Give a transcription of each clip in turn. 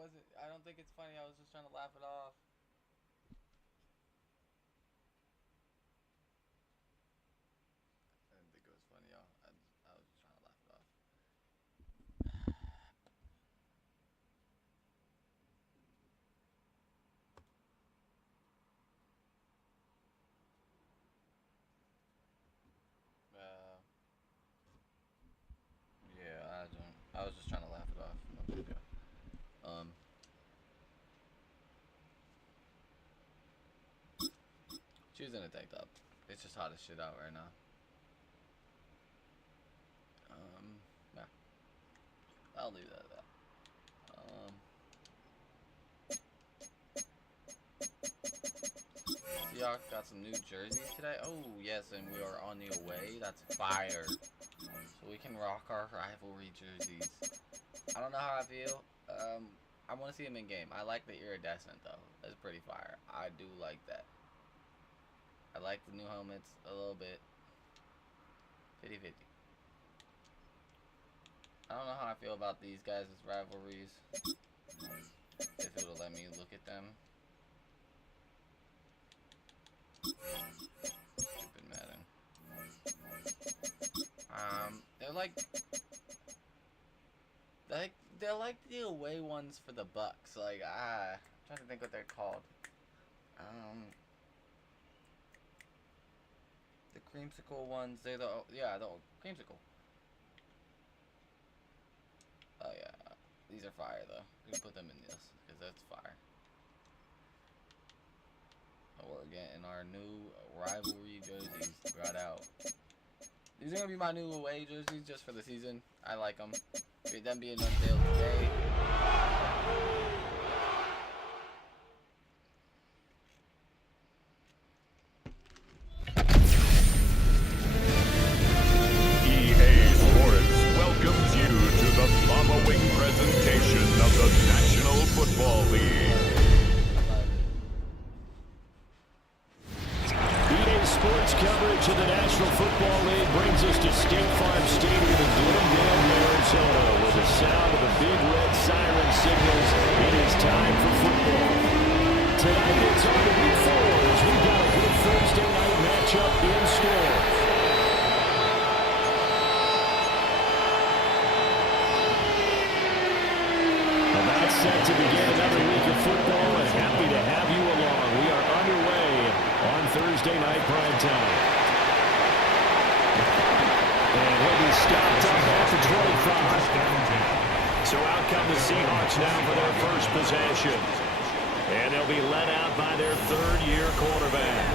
wasn't. I don't think it's funny. I was just trying to laugh it off. I didn't think it was funny, y'all. I was just trying to laugh it off. Yeah, I don't. I was just trying to laugh it off. No big deal. Choosing a tank top. It's just hot as shit out right now. Yeah. I'll leave that at that. Seahawks got some new jerseys today. Oh, yes, and we are on the away. That's fire. So we can rock our rivalry jerseys. I don't know how I feel. I want to see him in game. I like the iridescent, though. That's pretty fire. I do like that. I like the new helmets a little bit. 50-50. I don't know how I feel about these guys' rivalries. If it'll let me look at them. Stupid Madden. They're like the away ones for the Bucks. Like, I'm trying to think what they're called. The creamsicle ones. They're the creamsicle. Oh yeah, these are fire though. We can put them in this because that's fire. We're getting our new rivalry jerseys brought out. These are gonna be my new away jerseys just for the season. I like them. With them being unveiled today. EA Sports welcomes you to the following presentation of the National Football League. Sports coverage of the National Football League brings us to State Farm Stadium in Glendale, Arizona, where the sound of the big red siren signals it is time for football. Tonight it's on to week 4 as we've got a good Thursday night matchup in store. About set to begin another week of football, and happy to have you along. We are underway on Thursday night prime time. And he'll be stopped up at the 25. So out come the Seahawks now for their first possession. And they'll be led out by their third-year quarterback.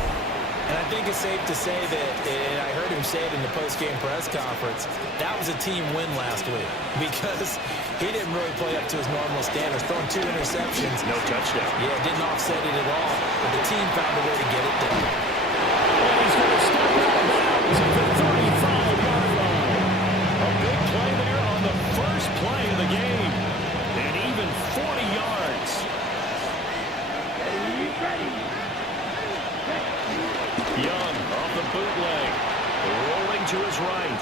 And I think it's safe to say that, and I heard him say it in the post-game press conference, that was a team win last week because he didn't really play up to his normal standards, throwing 2 interceptions. No touchdown. Yeah, didn't offset it at all, but the team found a way to get it done. And he's going to step out of bounds at the 35-yard line. A big play there on the first play of the game. And even 40 yards. Young off the bootleg, rolling to his right.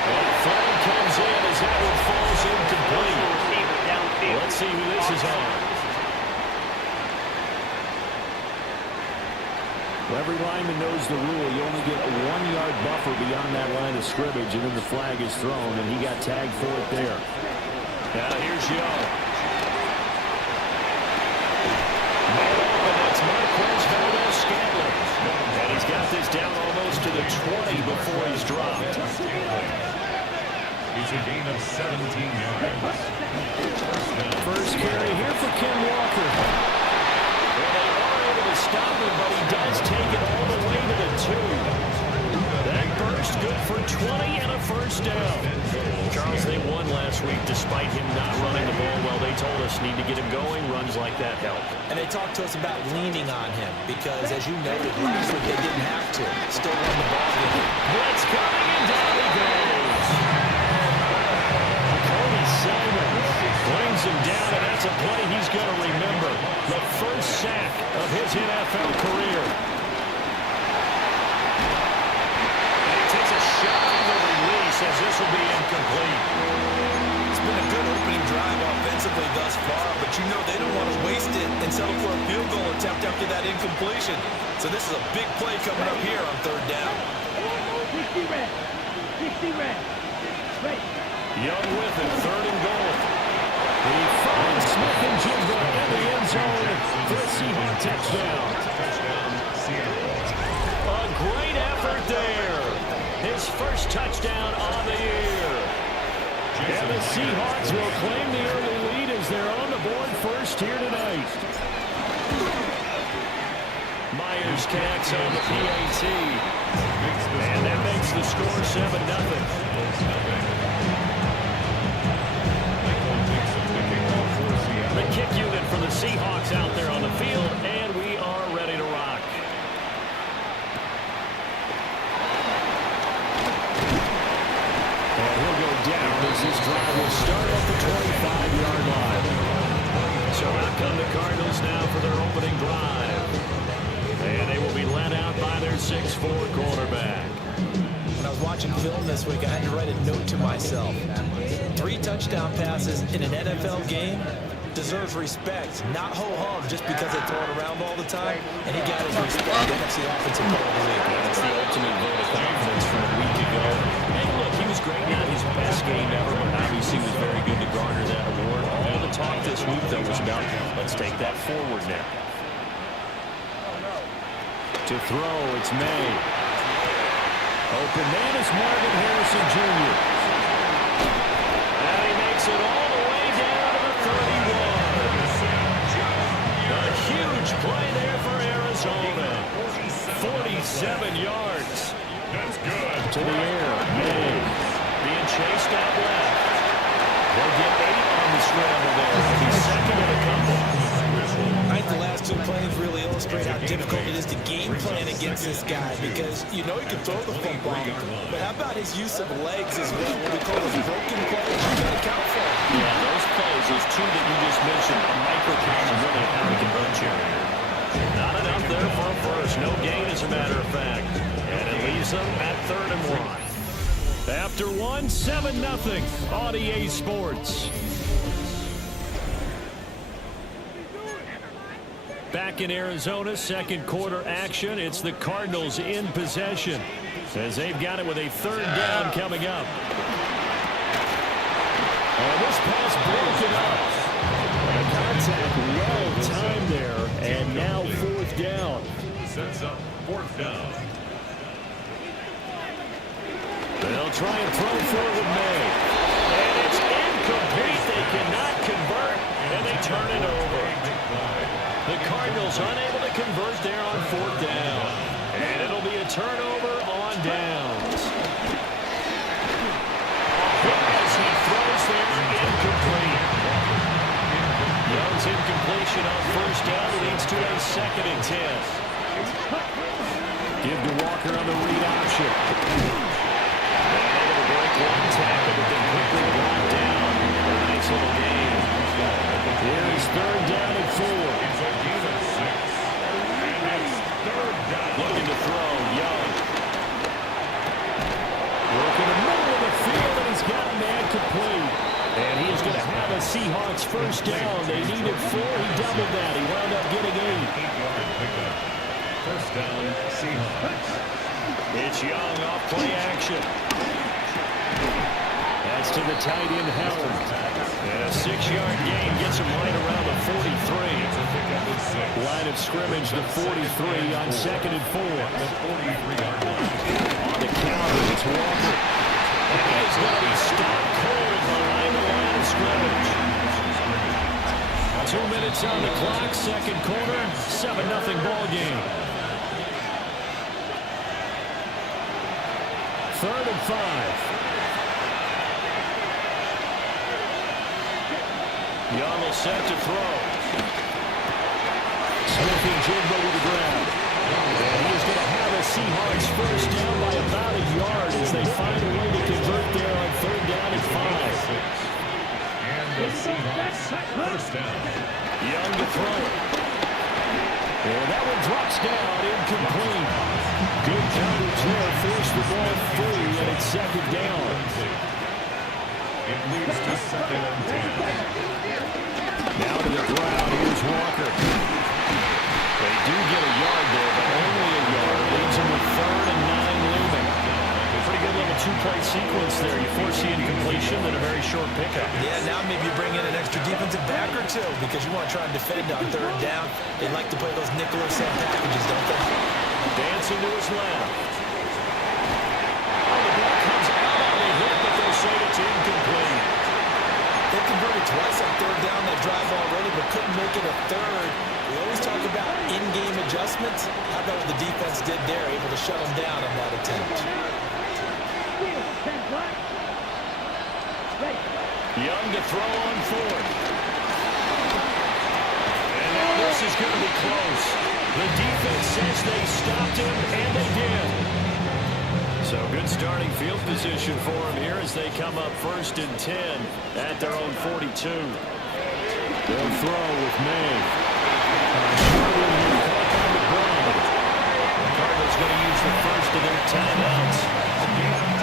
And flag comes in as that one falls incomplete. Let's see who this is on. Well, every lineman knows the rule. You only get a 1-yard buffer beyond that line of scrimmage, and then the flag is thrown, and he got tagged for it there. Now here's Young. And he's got this down almost to the 20 before he's dropped. It's a gain of 17 yards. First carry here for Ken Walker. Well, they are able to stop him, but he does take it all the way to the 2. That burst good for 20 and a first down. Charles, they won last week despite him not running the ball well. They told us need to get him going. Runs like that help. And they talked to us about leaning on him because, as you noted, last week they didn't have to. Still won the ball game. Blitz coming, and down he goes. Cody Simon brings him down, and that's a play he's going to remember. The first sack of his NFL career. And he takes a shot on the release as this will be incomplete. It's been a good opening you know they don't want to waste it and settle for a field goal attempt after that incompletion. So this is a big play coming up here on third down. 60 red. 60 red. Right. Young with it, third and goal. He finds Smith and Jigba in the end zone for a Seahawks touchdown. A great effort there. His first touchdown on the year. And the Seahawks will claim the early lead as they're on the board first here tonight. Myers connects on the PAT. And that makes the score 7-0. The kick unit for the Seahawks out there on the field, and we are ready to rock. And he'll go down as this drive will start at the 25-yard line. So out come the Cardinals now for their opening drive. And they will be led out by their 6'4" quarterback. When I was watching film this week, I had to write a note to myself. 3 touchdown passes in an NFL game deserves respect, not ho-hum just because they throw it around all the time. And he got his respect. NFC Offensive Player of the Week. That's the ultimate vote of confidence from a week ago. And look, he was great, not his best game ever, but obviously was very good to garner that award. All the talk this week, though, was about, let's take that forward now. To throw, it's May. Open man is Marvin Harrison Jr. And he makes it all the way down to the 31. A huge play there for Arizona. 47 yards. That's good. To the air. May being chased out left. They'll get 8 on the scramble there. He's second in a couple. I think the last 2 plays really illustrate how difficult it is to game plan against this guy because you know he can throw the football. But how about his use of legs as well? What we call those broken plays. You got to count for. Yeah, those plays, those 2 that you just mentioned, a microcosm of really how he can run Jerry. Not enough there for a first. No gain, as a matter of fact. And it leaves them at 3rd and 1. After 1, 7-0 on EA Sports. Back in Arizona, second quarter action. It's the Cardinals in possession as they've got it with a 3rd down coming up. And this pass broken up. The contact well timed there, and now 4th down. Sets up 4th down. They'll try and throw forward May. And it's incomplete. They cannot convert, and they turn it over. The Cardinals unable to convert there on 4th down. And it'll be a turnover on downs. As he throws there, incomplete. Young's incompletion on 1st down leads to a 2nd and 10. Give to Walker on the read option. And able to break 1 tackle, but then quickly brought down. Nice little gain. Here is 3rd down and 4. Looking to throw, Young. Working the middle of the field, and he's got a man complete. And he is going to have a Seahawks 1st down. They needed 4. He doubled that. He wound up getting 8. 1st down, Seahawks. It's Young off play action. That's to the tight end, Helm. And a 6-yard gain gets him right around the 43. Line of scrimmage, the 43 on 2nd and 4. On the counter, it's Walker. And he is going to be stopped cold behind the line of scrimmage. 2 minutes on the clock, 2nd quarter, 7-0 ball game. 3rd and 5. Young will set to throw. Smith and Jigba with the grab. And he's going to have a Seahawks 1st down by about a yard as they find a way to convert there on 3rd down and 5. And the Seahawks 1st down. Young to throw it. And that one drops down, incomplete. Good coverage there, forced the ball free, and it's 2nd down. It leads to 2nd and 10. Now to the ground. Here's Walker. They do get a yard there, but only a yard. Leaves them with 3rd and 9 looming. A pretty good little two-play sequence there. You force the incompletion and a very short pickup. Yeah, now maybe you bring in an extra defensive back or two because you want to try and defend on 3rd down. They like to play those nickel or set packages, don't they? Dancing to his left. Oh, the ball comes out on the hit, but they'll say it's incomplete. They converted twice on 3rd down that drive already, but couldn't make it a 3rd. We always talk about in-game adjustments. How about what the defense did there, able to shut them down on that attempt? Young to throw on 4th. And now this is going to be close. The defense says they stopped him, and they did. So good starting field position for them here as they come up 1st and 10 at their own 42. They'll throw with May. The Cardinals going to use the first of their timeouts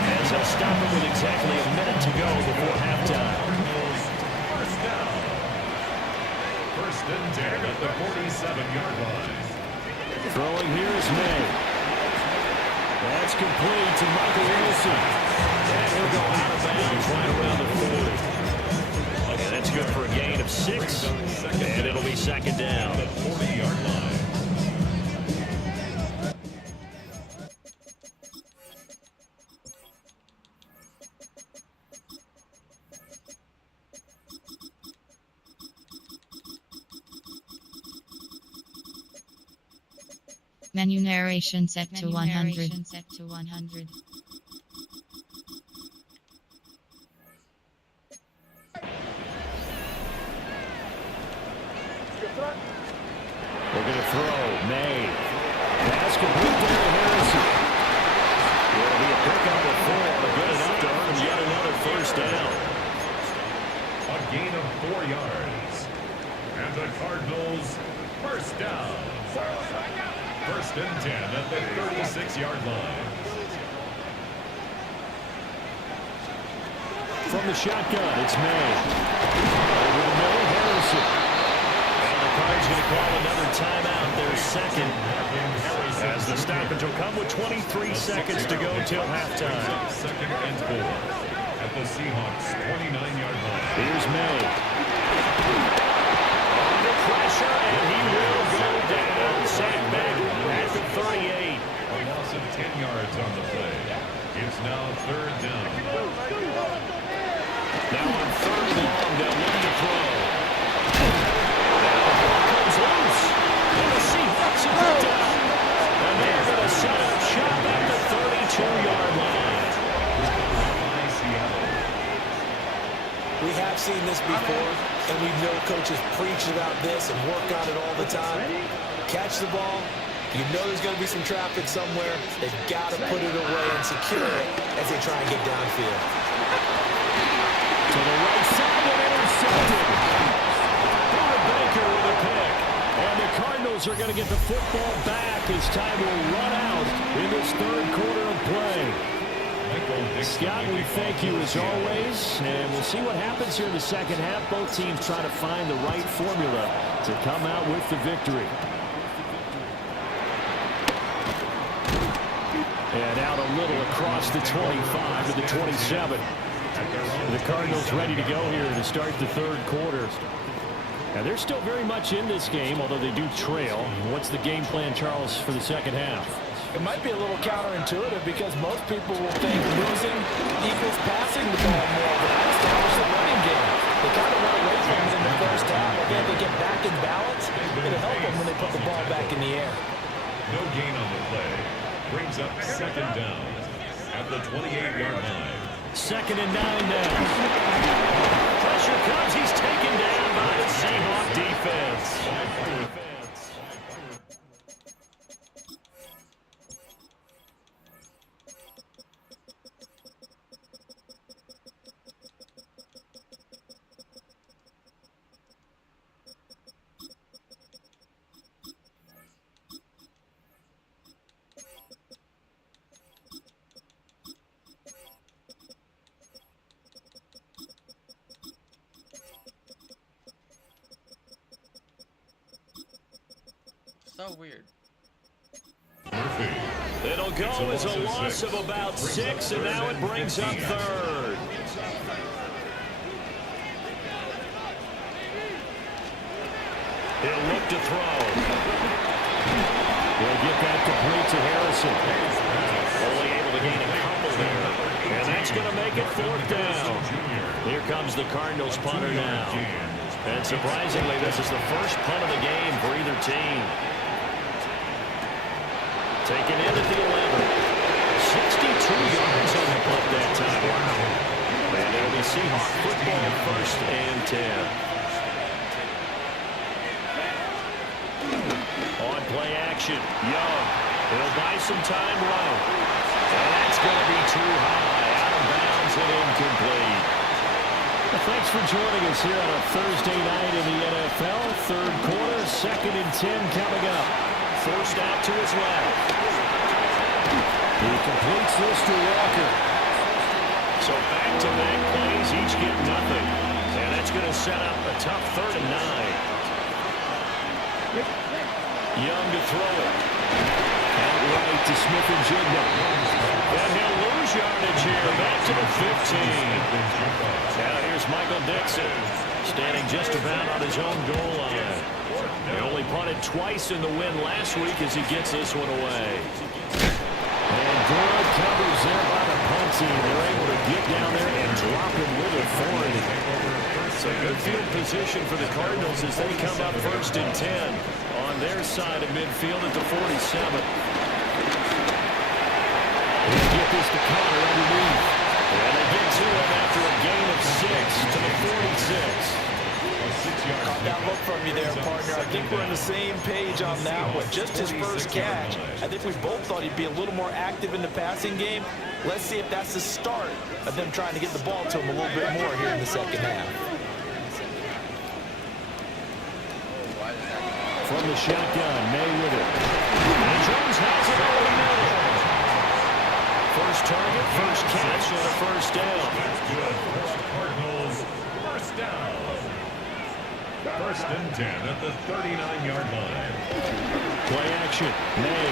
as they'll stop it with exactly a minute to go before halftime. First down. 1st and 10 at the 47-yard line. Throwing here is May. That's complete to Michael Wilson. And he'll go out of bounds right around the 40. Okay, that's good for a gain of 6. And it'll be 2nd down. The 40-yard line. Menu narration set to 100. They're going to throw. May. Pass complete there to Harrison. It'll be a pickup of 4, but good enough to earn yet another 1st down. A gain of 4 yards. And the Cardinals, 1st down. 1st and 10 at the 36-yard line. From the shotgun, it's May. Over the middle, Harrison. And the Cards going to call another timeout, their 2nd. As the stoppage will come with 23 seconds to go till halftime. 2nd and 4 at the Seahawks' 29-yard line. Here's May. Under pressure, and he will go down. Sacked back at the 38. A loss of 10 yards on the play. It's now 3rd down. Now on 3rd and long, they'll look to throw. Now the ball comes loose. And the Seahawks are put down. And they're going to set up shop at the 32-yard line. We have seen this before, and we know coaches preach about this and work on it all the time. Catch the ball. You know there's going to be some traffic somewhere. They've got to put it away and secure it as they try and get downfield. To the right side and intercepted. Peter Baker with a pick. And the Cardinals are going to get the football back as time will run out in this 3rd quarter of play. Scott, we thank you as always, and we'll see what happens here in the 2nd half. Both teams try to find the right formula to come out with the victory. And out a little across the 25 to the 27. The Cardinals ready to go here to start the 3rd quarter. Now they're still very much in this game, although they do trail. What's the game plan, Charles, for the 2nd half? It might be a little counterintuitive because most people will think losing equals passing the ball more than establish the running game. They kind of went away from it in the 1st half. Again, they get back in balance. It'll help them when they put the ball back in the air. No gain on the play. Brings up 2nd down at the 28-yard line. 2nd and 9 now. Pressure comes. He's taken down by the Seahawks defense. So weird. Murphy. It'll go as a loss of about 6, and now it brings up third. He'll look to throw. He'll get that complete to Harrison. Only able to gain a couple there. And that's going to make it 4th down. Here comes the Cardinals punter now. And surprisingly, this is the first punt of the game for either team. Taken in at the 11. 62 yards on the punt that time. And it'll be Seahawk football 1st and 10. On play action, Young. He'll buy some time right. And that's going to be too high. Out of bounds and incomplete. Well, thanks for joining us here on a Thursday night in the NFL. 3rd quarter, 2nd and 10 coming up. Forced out to his left. He completes this to Walker. So back-to-back plays, each get nothing. And that's going to set up a tough 3rd and 9. Young to throw it. Out right to Smith-Njigba. And he'll lose yardage here. Back to the 15. Now here's Michael Dixon. Standing just about on his own goal line. He only punted twice in the win last week as he gets this one away. And good coverage there by the punt team. They're able to get down there and drop him with authority. So good field position for the Cardinals as they come up 1st and 10 on their side of midfield at the 47. They get this to Connor underneath. And they get to him after a gain of 6 to the 46. Caught that look from you there, partner. I think we're on the same page on that one. Just his first catch. I think we both thought he'd be a little more active in the passing game. Let's see if that's the start of them trying to get the ball to him a little bit more here in the 2nd half. From the shotgun, May with it. And Jones has it over the middle. First target, first catch, and a 1st down. Good for the Cardinals. 1st down. 1st and 10 at the 39-yard line. Play action, May.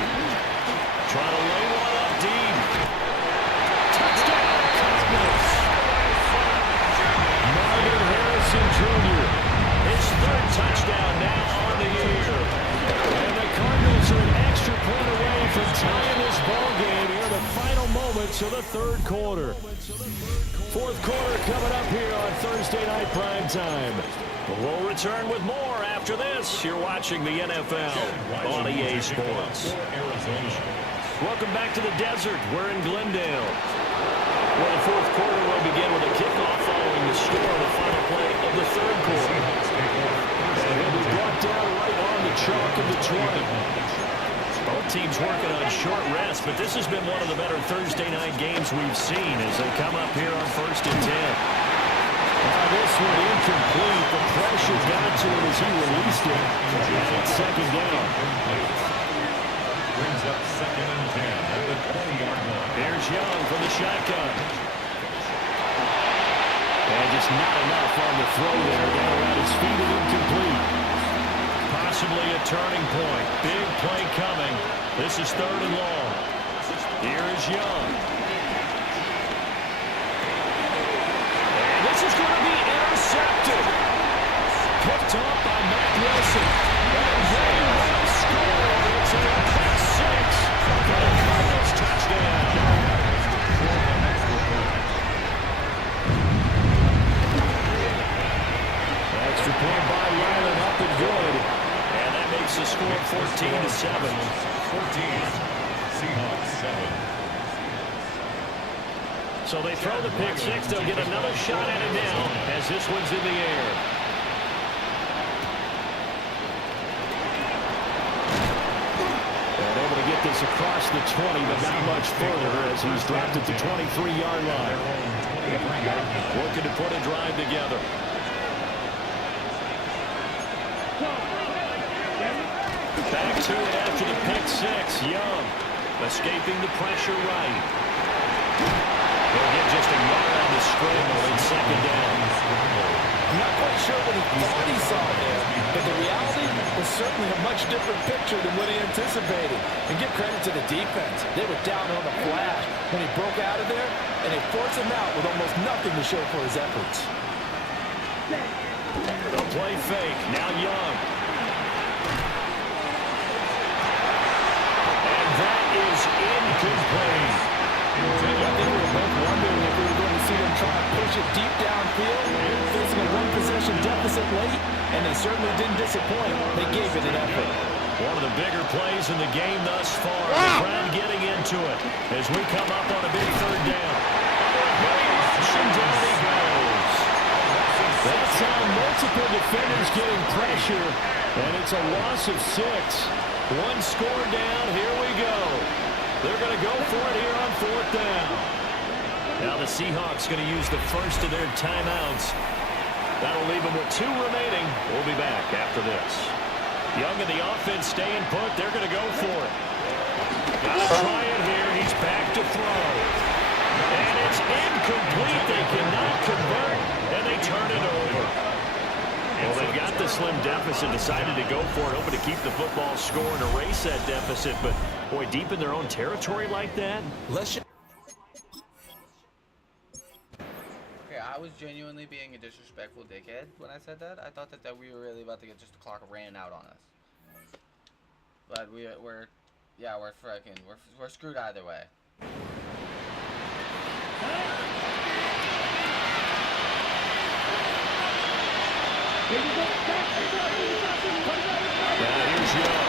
Trying to lay one up deep. Touchdown, Cardinals. Marvin Harrison Jr. His 3rd touchdown now on the year. And the Cardinals are an extra point away from tying this ball game here in the final moments of the 3rd quarter. 4th quarter coming up here on Thursday Night Prime Time. We'll return with more after this. You're watching the NFL on EA Sports. Welcome back to the desert. We're in Glendale. Well, the 4th quarter will begin with a kickoff following the score of the final play of the 3rd quarter. And he'll be brought down right on the chalk of the 20. Both teams working on short rest, but this has been one of the better Thursday night games we've seen as they come up here on 1st and 10. This one incomplete. The pressure got to him as he released it. And it's 2nd down. Brings up 2nd and 10 at the 20-yard line. There's Young from the shotgun. And just not enough on the throw there. Got around his feet and incomplete. Possibly a turning point. Big play coming. This is 3rd and long. Here is Young. And this is going to be intercepted. Picked up by Matt Wilson. And they will score. It's a pick 6 for the Cardinals touchdown. Extra point by Ryland up and good. And that makes the score 14-7. 14. Seahawks 7. So they throw the pick 6. They'll get another shot at it now as this one's in the air. And able to get this across the 20, but not much further as he's dropped at the 23-yard line. Looking to put a drive together. Back to it after the pick 6. Young escaping the pressure right. They'll get just a yard on the scramble in 2nd down. Not quite sure what he thought he saw there, but the reality was certainly a much different picture than what he anticipated. And give credit to the defense. They were down on the flash when he broke out of there, and they forced him out with almost nothing to show for his efforts. The play fake. Now Young. And that is incomplete. I think we were both wondering if we were going to see them try to push it deep downfield, facing a one-possession deficit late, and they certainly didn't disappoint. They gave it an effort. One of the bigger plays in the game thus far. The Brown getting into it as we come up on a big third down. And down he goes. That's how multiple defenders getting pressure, and it's a loss of 6. One score down. Here we go. They're going to go for it here on 4th down. Now the Seahawks going to use the first of their timeouts. That'll leave them with 2 remaining. We'll be back after this. Young and the offense staying put. They're going to go for it. Got to try it here. He's back to throw. And it's incomplete. They cannot convert, and they turn it over. Well, they've got the slim deficit, decided to go for it, hoping to keep the football score and erase that deficit. But, boy, deep in their own territory like that. Okay, I was genuinely being a disrespectful dickhead when I said that. I thought that we were really about to get just the clock ran out on us. But we're screwed either way. Now here's Young.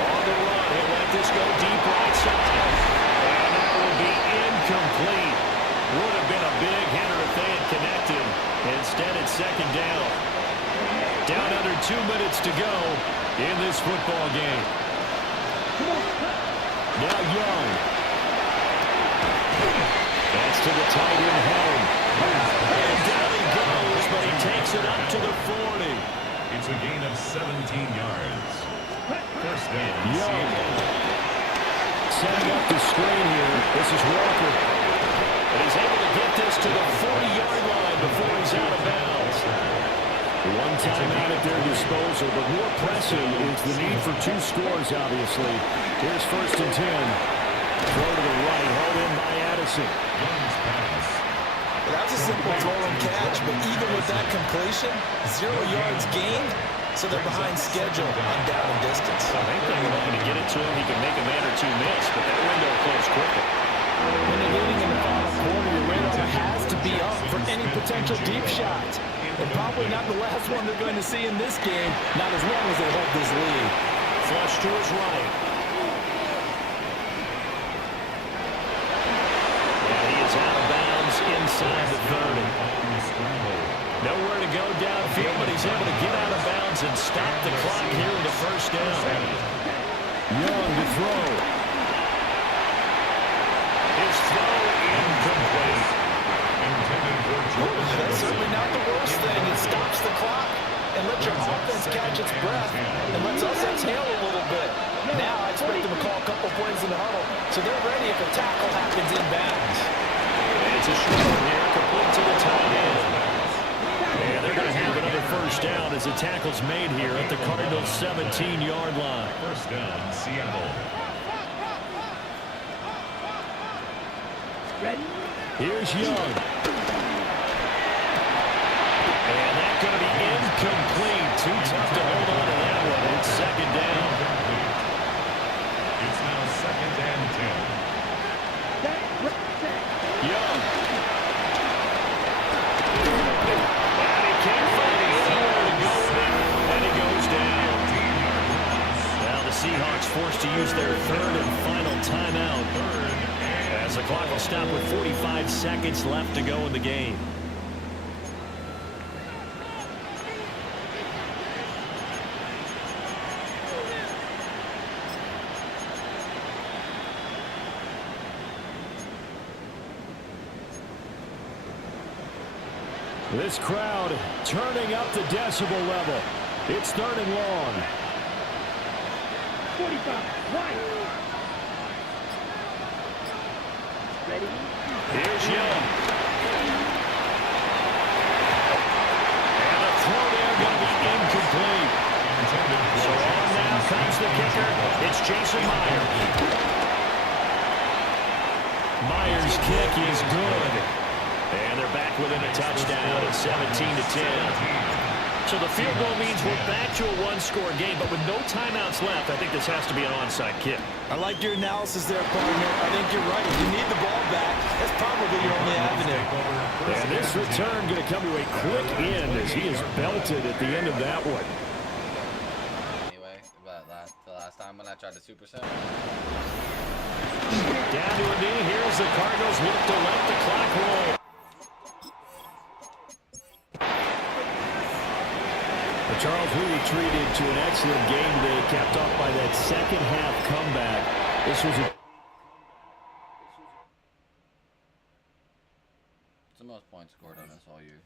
On the run, he'll let this go deep right side. And that will be incomplete. Would have been a big hitter if they had connected. Instead, it's 2nd down. Down under 2 minutes to go in this football game. Now Young. That's to the tight end home. And down he goes, but he takes it up to the 40. It's a gain of 17 yards. 1st down. Young. Setting up the screen here. This is Walker. And he's able to get this to the 40-yard line before he's out of bounds. One timeout at their disposal, but more pressing is the need for 2 scores, obviously. Here's 1st and 10. Throw to the right, hauled in by Addison. That was a simple throw and catch, but even with that completion, 0 yards gained, so they're behind schedule on down and distance. I think they were looking to get it to him. He can make a man or 2 miss, but that window closed quickly. When you're leading in the final quarter, your radar has to be up for any potential deep shots. And probably not the last one they're going to see in this game, not as long as they hold this lead. Flush to his right. Yeah, he is out of bounds inside the 30. Nowhere to go downfield, but he's able to get out of bounds and stop the clock here in the 1st down. Young to throw. His throw incomplete. That's certainly not the worst thing. It stops the clock and lets your offense catch its breath and lets us exhale a little bit. Now I expect them to call a couple plays in the huddle, so they're ready if a tackle happens in bounds. It's a short one here, complete to the tight end. And they're going to have another 1st down as the tackle's made here at the Cardinals' 17-yard line. 1st down, Seattle. Ready? Here's Young. And that's going to be incomplete. Too tough to hold on to that one. It's 2nd down. It's now 2nd and 10. Young. And he can't find anywhere to go with it. And he goes down. Now the Seahawks forced to use their 3rd and final timeout. As the clock will stop with 45 seconds left to go in the game. This crowd turning up the decibel level. It's 3rd and long. 45, right. Ready? Here's Young. kick is good. And they're back within a touchdown at 17-10. So the field goal means we're back to a one-score game, but with no timeouts left, I think this has to be an onside kick. I like your analysis there, partner. I think you're right. If you need the ball back, that's probably your only avenue. And this return going to come to a quick end as he is belted at the end of that one. Anyway, about the last time when I tried to super set. Down to a knee. Here's the Cardinals look to let the clock roll. But Charles, we retreated to an excellent game today, capped off by that second half comeback. This was It's the most points scored on us all year.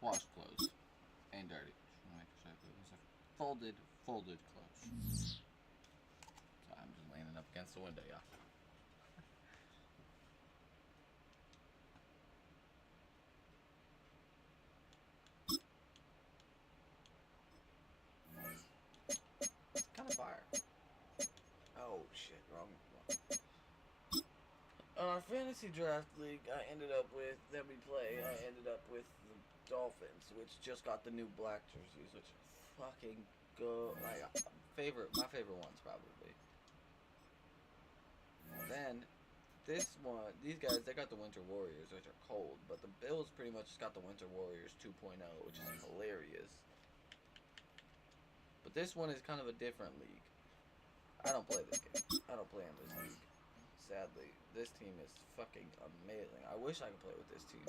Washed clothes. Ain't dirty. Folded clothes. So I'm just leaning up against the window, y'all. Kind of fire. Oh shit, wrong one. On our fantasy draft league, I ended up with the Dolphins, which just got the new black jerseys, which are fucking good. Like my favorite ones probably. Then these guys, they got the Winter Warriors, which are cold, but the Bills pretty much just got the Winter Warriors 2.0, which is hilarious. But this one is kind of a different league. I don't play this game. I don't play in this league. Sadly, this team is fucking amazing. I wish I could play with this team.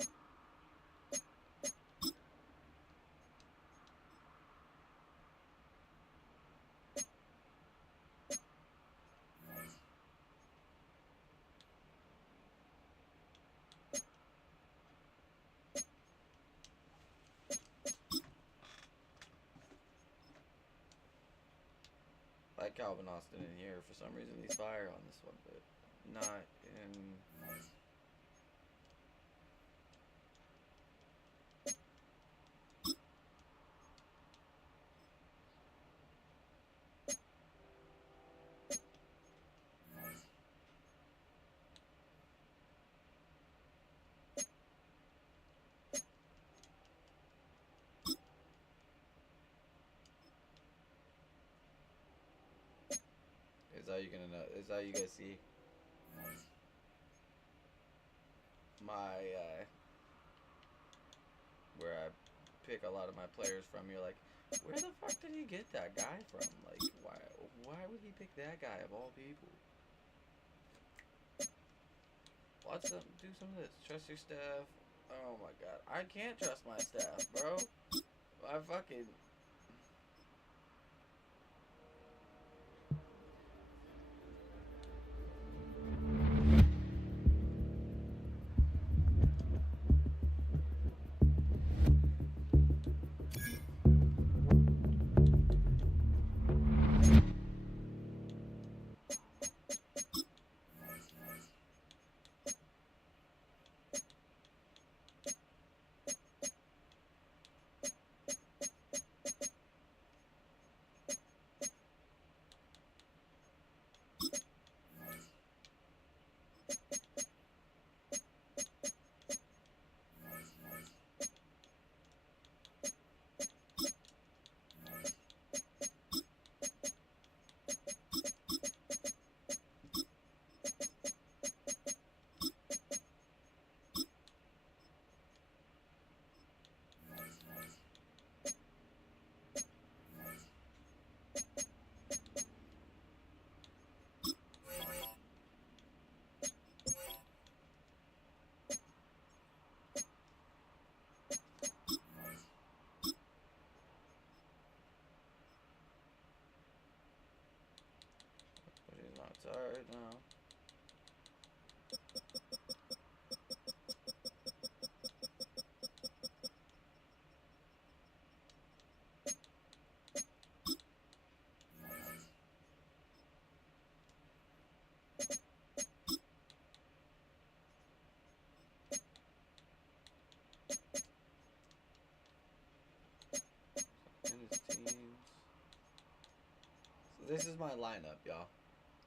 Like Calvin Austin in here, for some reason he's fire on this one, but not in. Is how you gonna know? Is how you guys see my where I pick a lot of my players from? You're like, where the fuck did he get that guy from? Like, why would he pick that guy of all people? Do some of this. Trust your staff. Oh my god, I can't trust my staff, bro. I fucking. This is my lineup, y'all.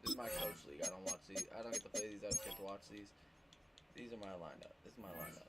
This is my coach league. I don't watch these. I don't get to play these. I just get to watch these. These are my lineup. This is my lineup.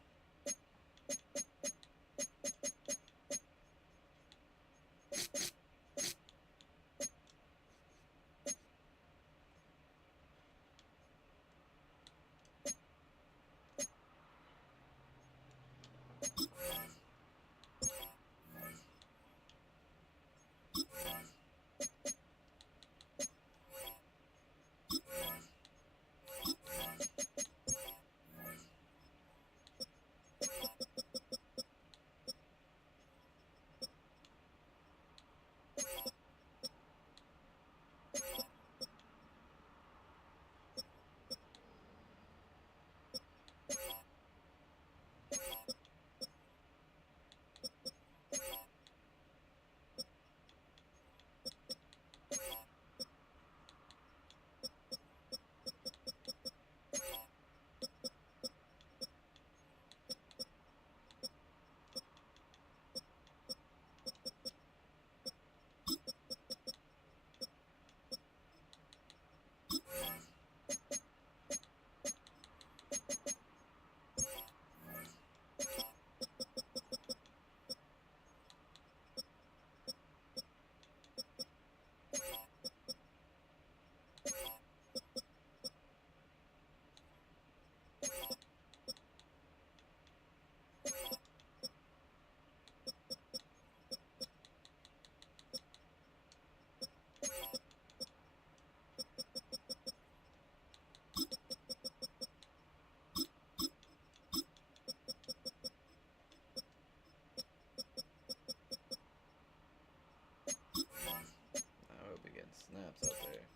I hope he gets snaps up there.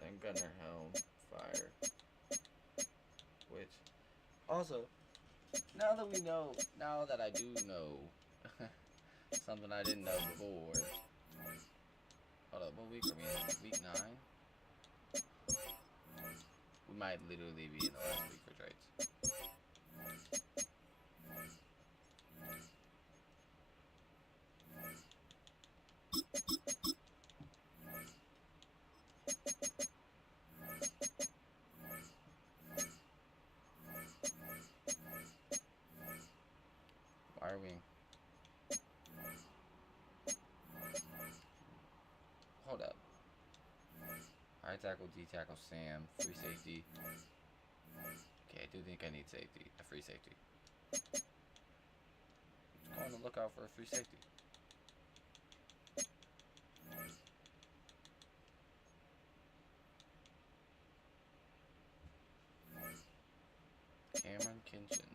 Then Gunner Helm, fire. Which, also, now that I do know something I didn't know before. Hold up, what week are we in? Week 9? We might literally be in the last week for trades. Why are we? Hold up. Right tackle, D tackle, Sam, free safety. Okay, I do think I need safety, a free safety. Just going to look out for a free safety. Cameron Kinchins.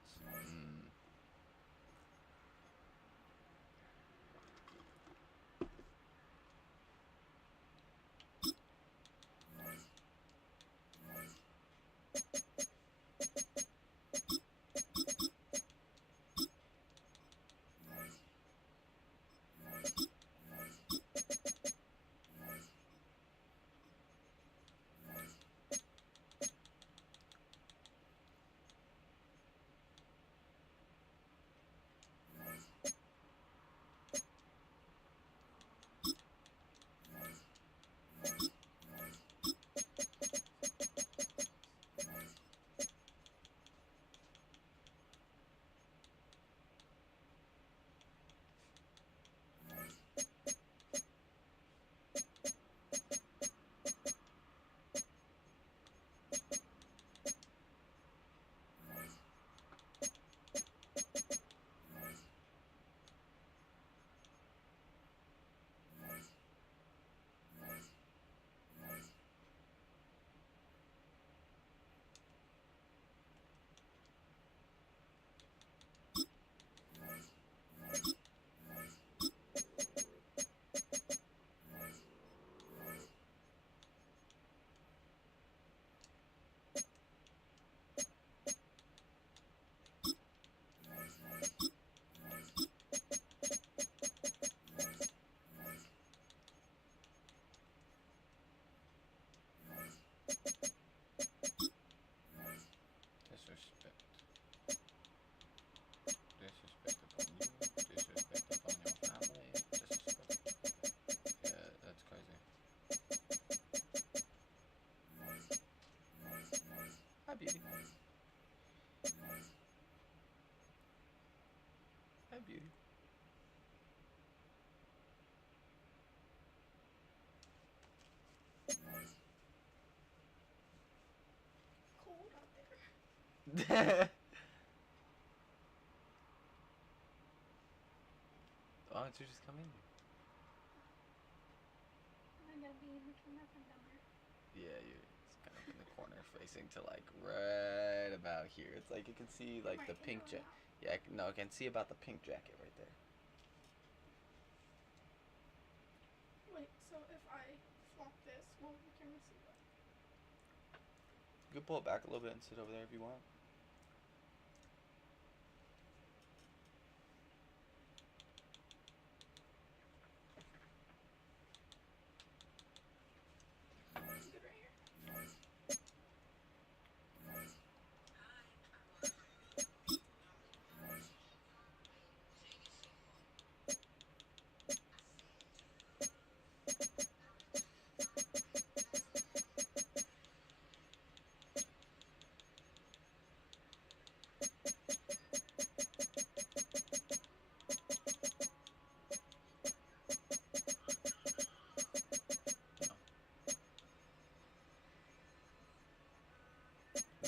Why don't you just come in here? I'm gonna be in the corner down there. Yeah, it's kind of in the corner, facing to like right about here. It's like you can see like the pink jacket. Yeah, no, I can see about the pink jacket right there. Wait, so if I flop this, will the camera see that? You can pull it back a little bit and sit over there if you want. Good right here.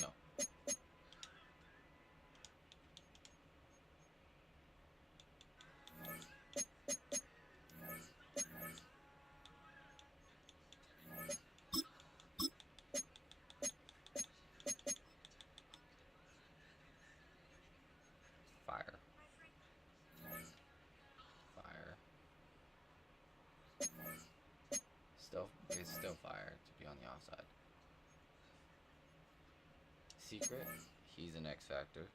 No. Fire. Fire. It's still fire to be on the offside. Secret, he's an X Factor.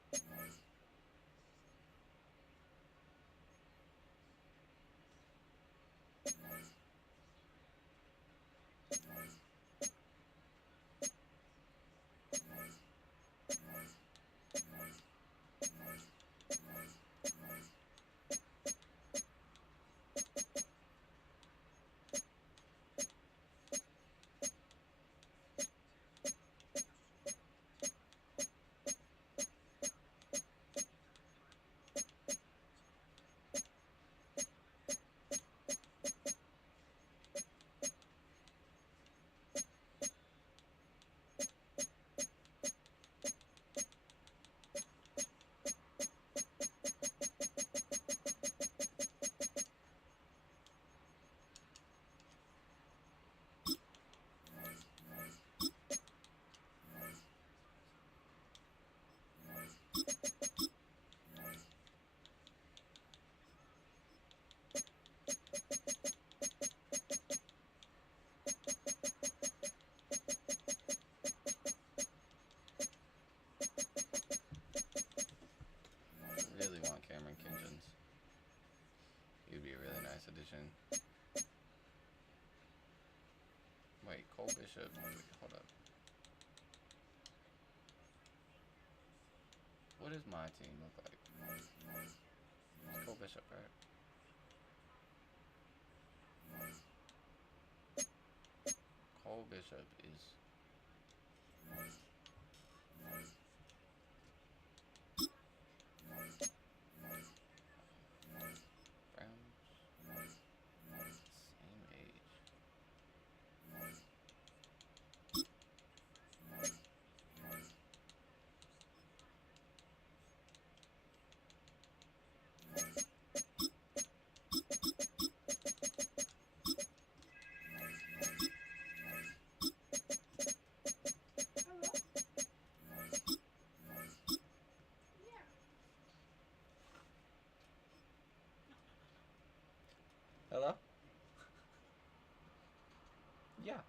Really want Cameron Kinchins. He'd be a really nice addition. Wait, Cole Bishop. Wait, hold up. What does my team look like? It's Cole Bishop, right? Cole Bishop is Browns. Same age. Hello? Yeah. Hello? Yeah.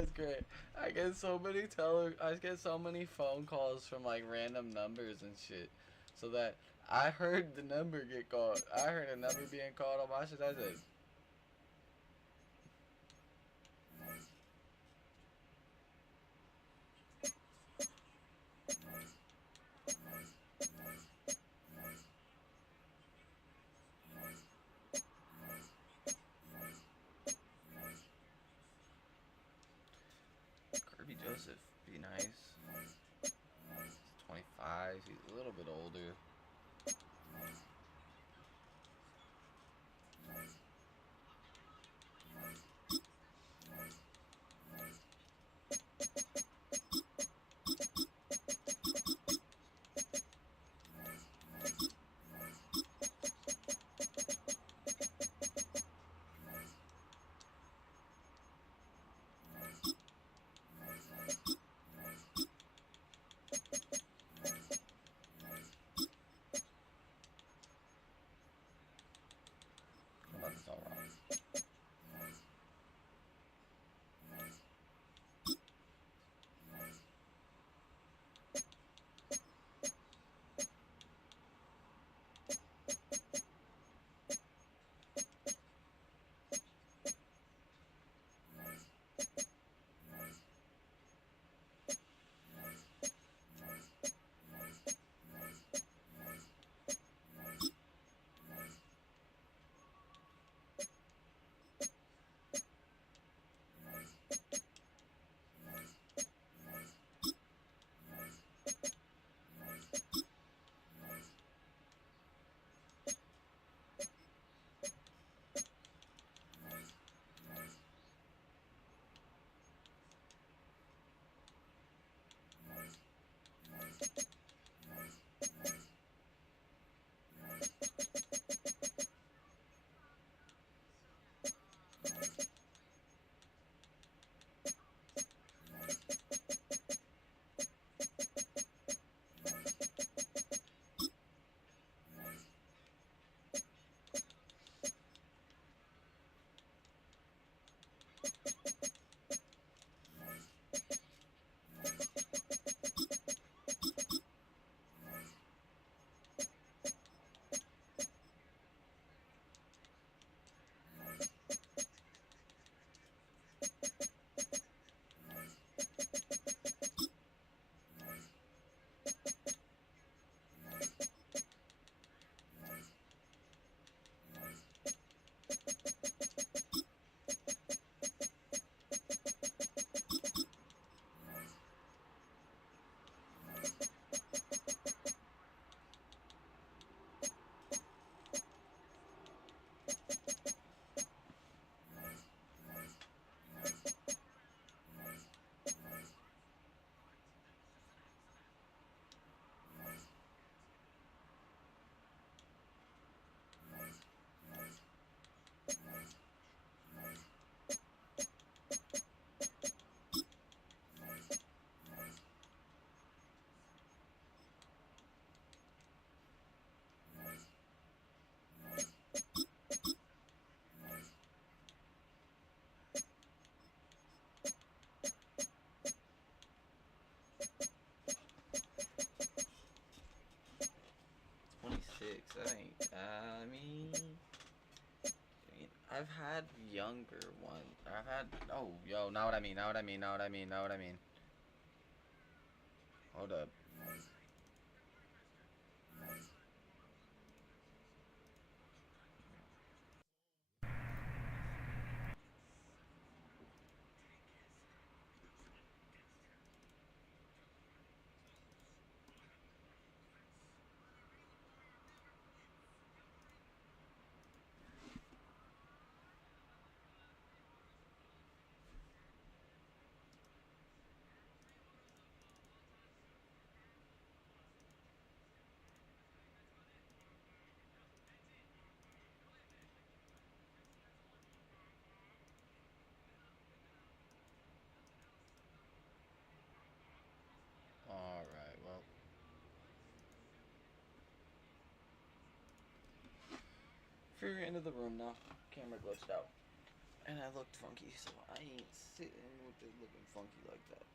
it's great. I get so many phone calls from like random numbers and shit. So that I heard the number get called. I heard a number being called on my shit. I said, Kirby Joseph, be nice. He's 25. He's a little bit older. Unless it's all wrong. That ain't. I've had younger ones. I've had. Oh, yo, know what I mean. Know what I mean. Know what I mean. Know what I mean. Hold up. Alright, well. If you're into the room now, camera glitched out. And I looked funky, so I ain't sitting with it looking funky like that.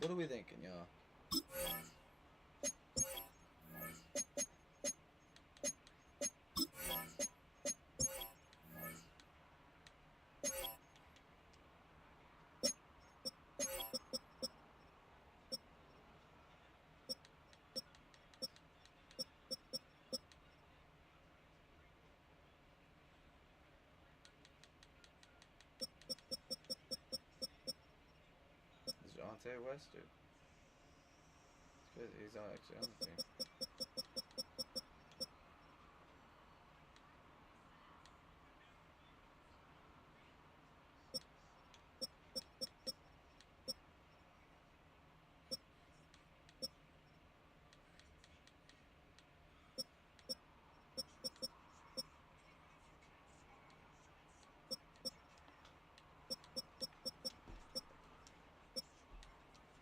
What are we thinking, y'all? Is Jonte Wester? It's good. He's not actually on the team.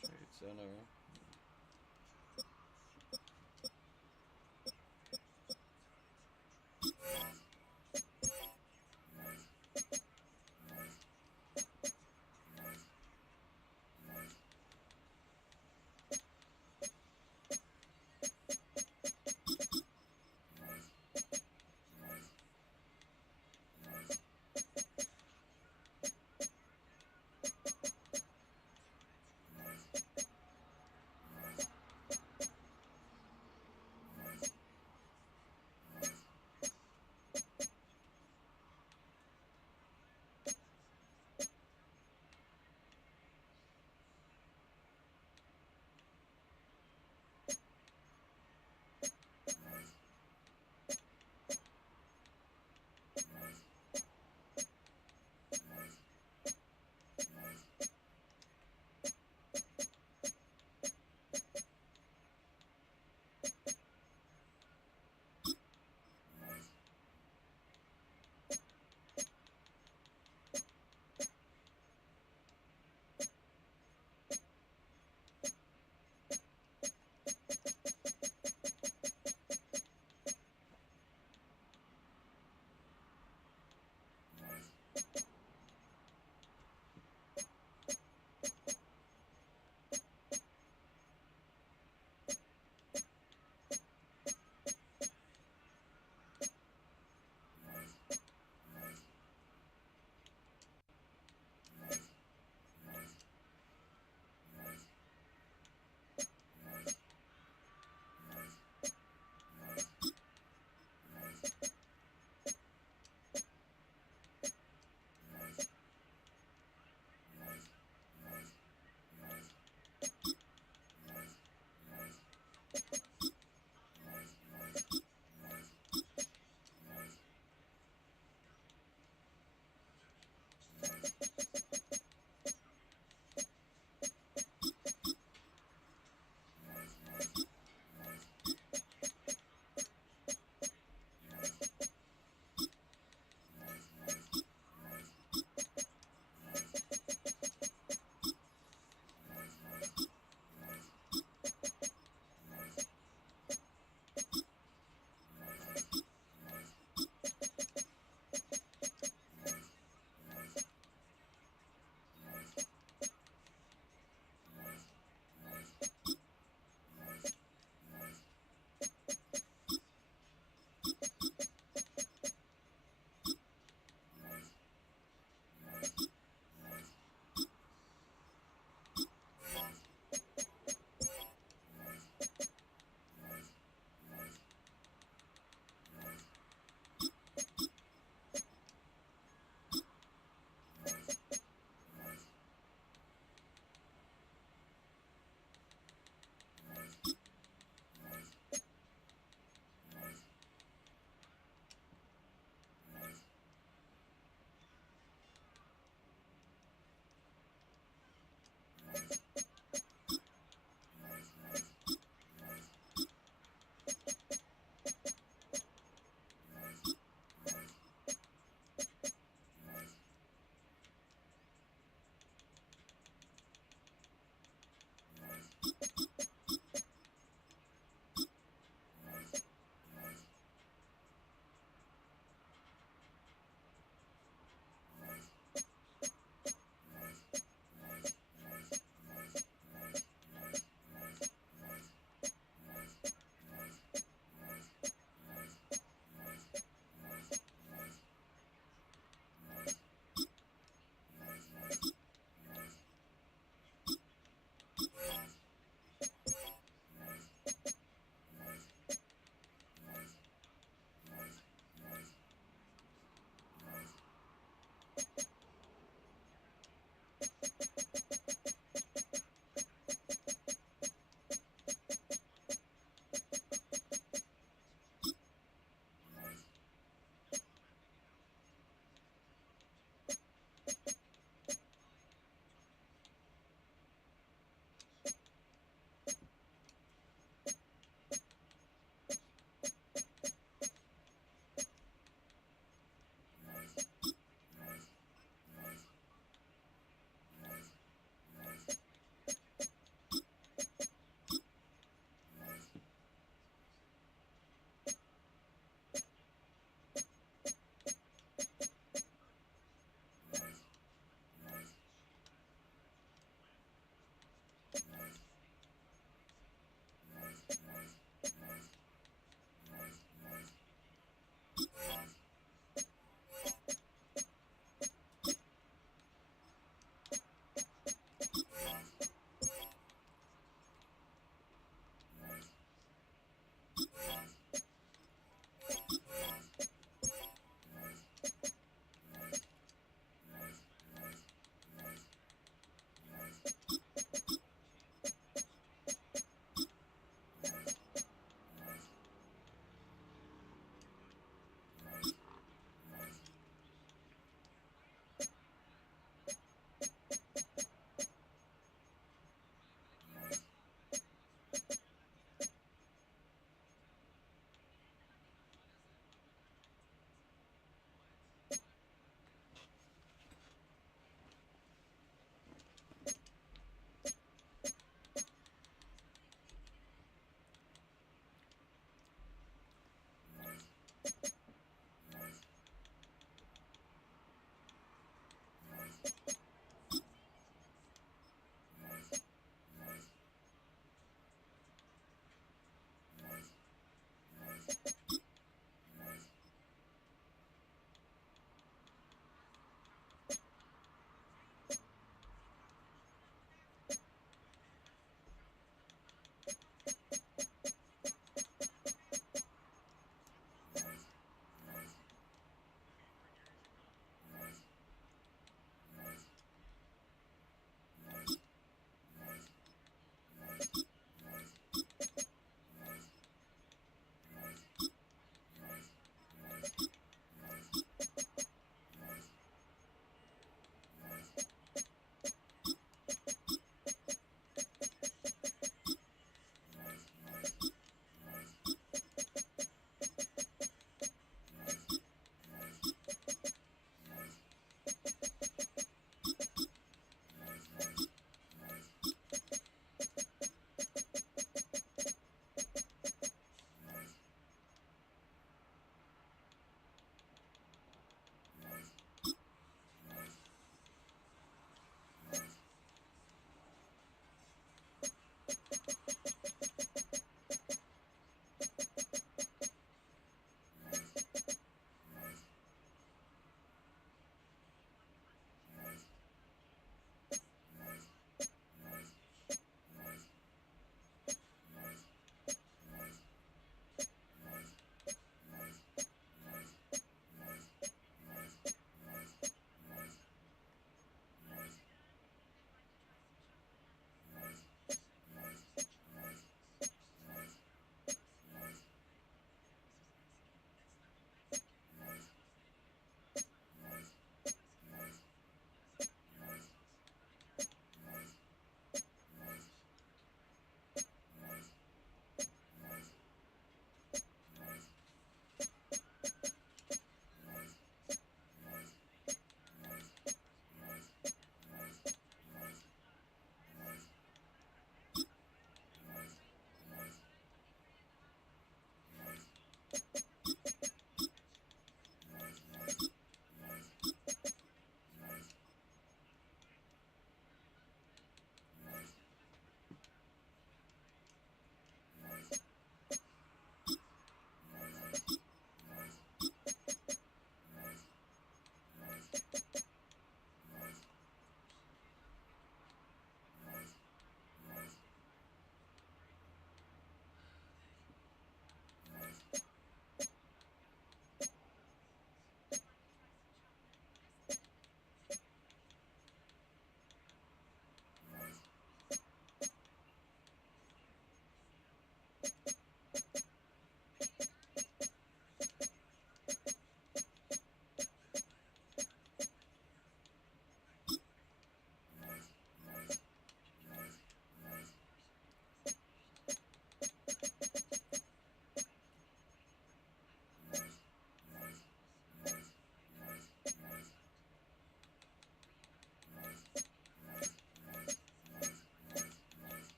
Trade center.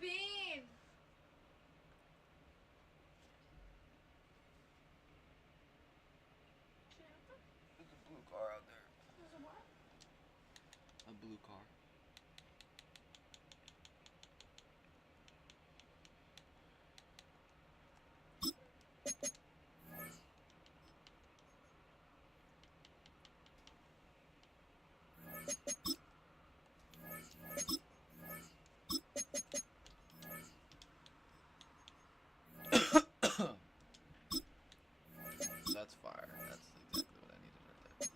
bean. There's a blue car out there. There's a what? A blue car. That's fire. That's exactly what I needed right there.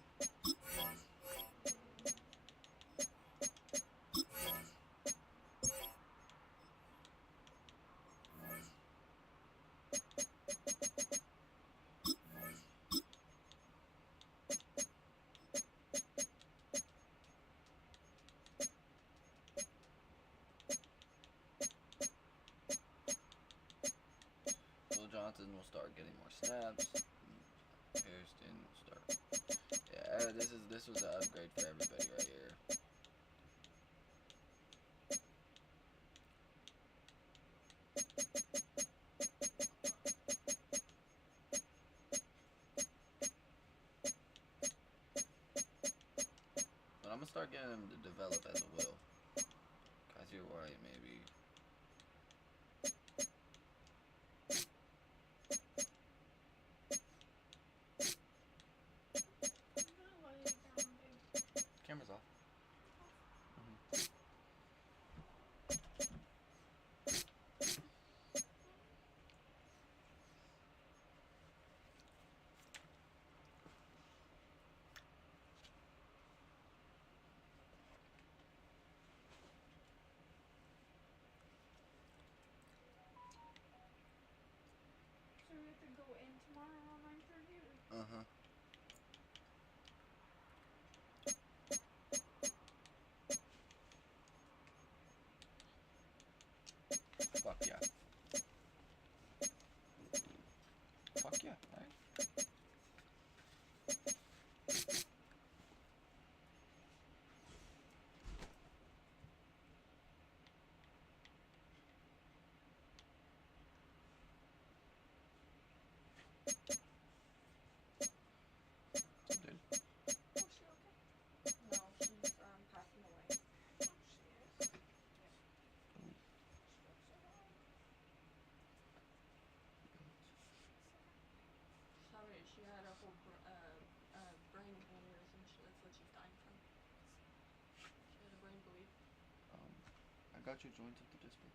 Will Johnson will start getting more snaps. Harrison will start. Yeah, this was an upgrade for everybody right here. But I'm gonna start getting him to develop as a will. Guys, you're right, maybe. I'm gonna lay it down, babe. Camera's off. So we have to go in tomorrow around 9:30. Uh-huh. Fuck yeah. Fuck yeah, right? Dude. Oh, she okay? No, she's passing away. Oh, she is. Sorry, she had a whole brain aneurysm. That's what she's dying from. She had a brain bleed. I got you joined to the display.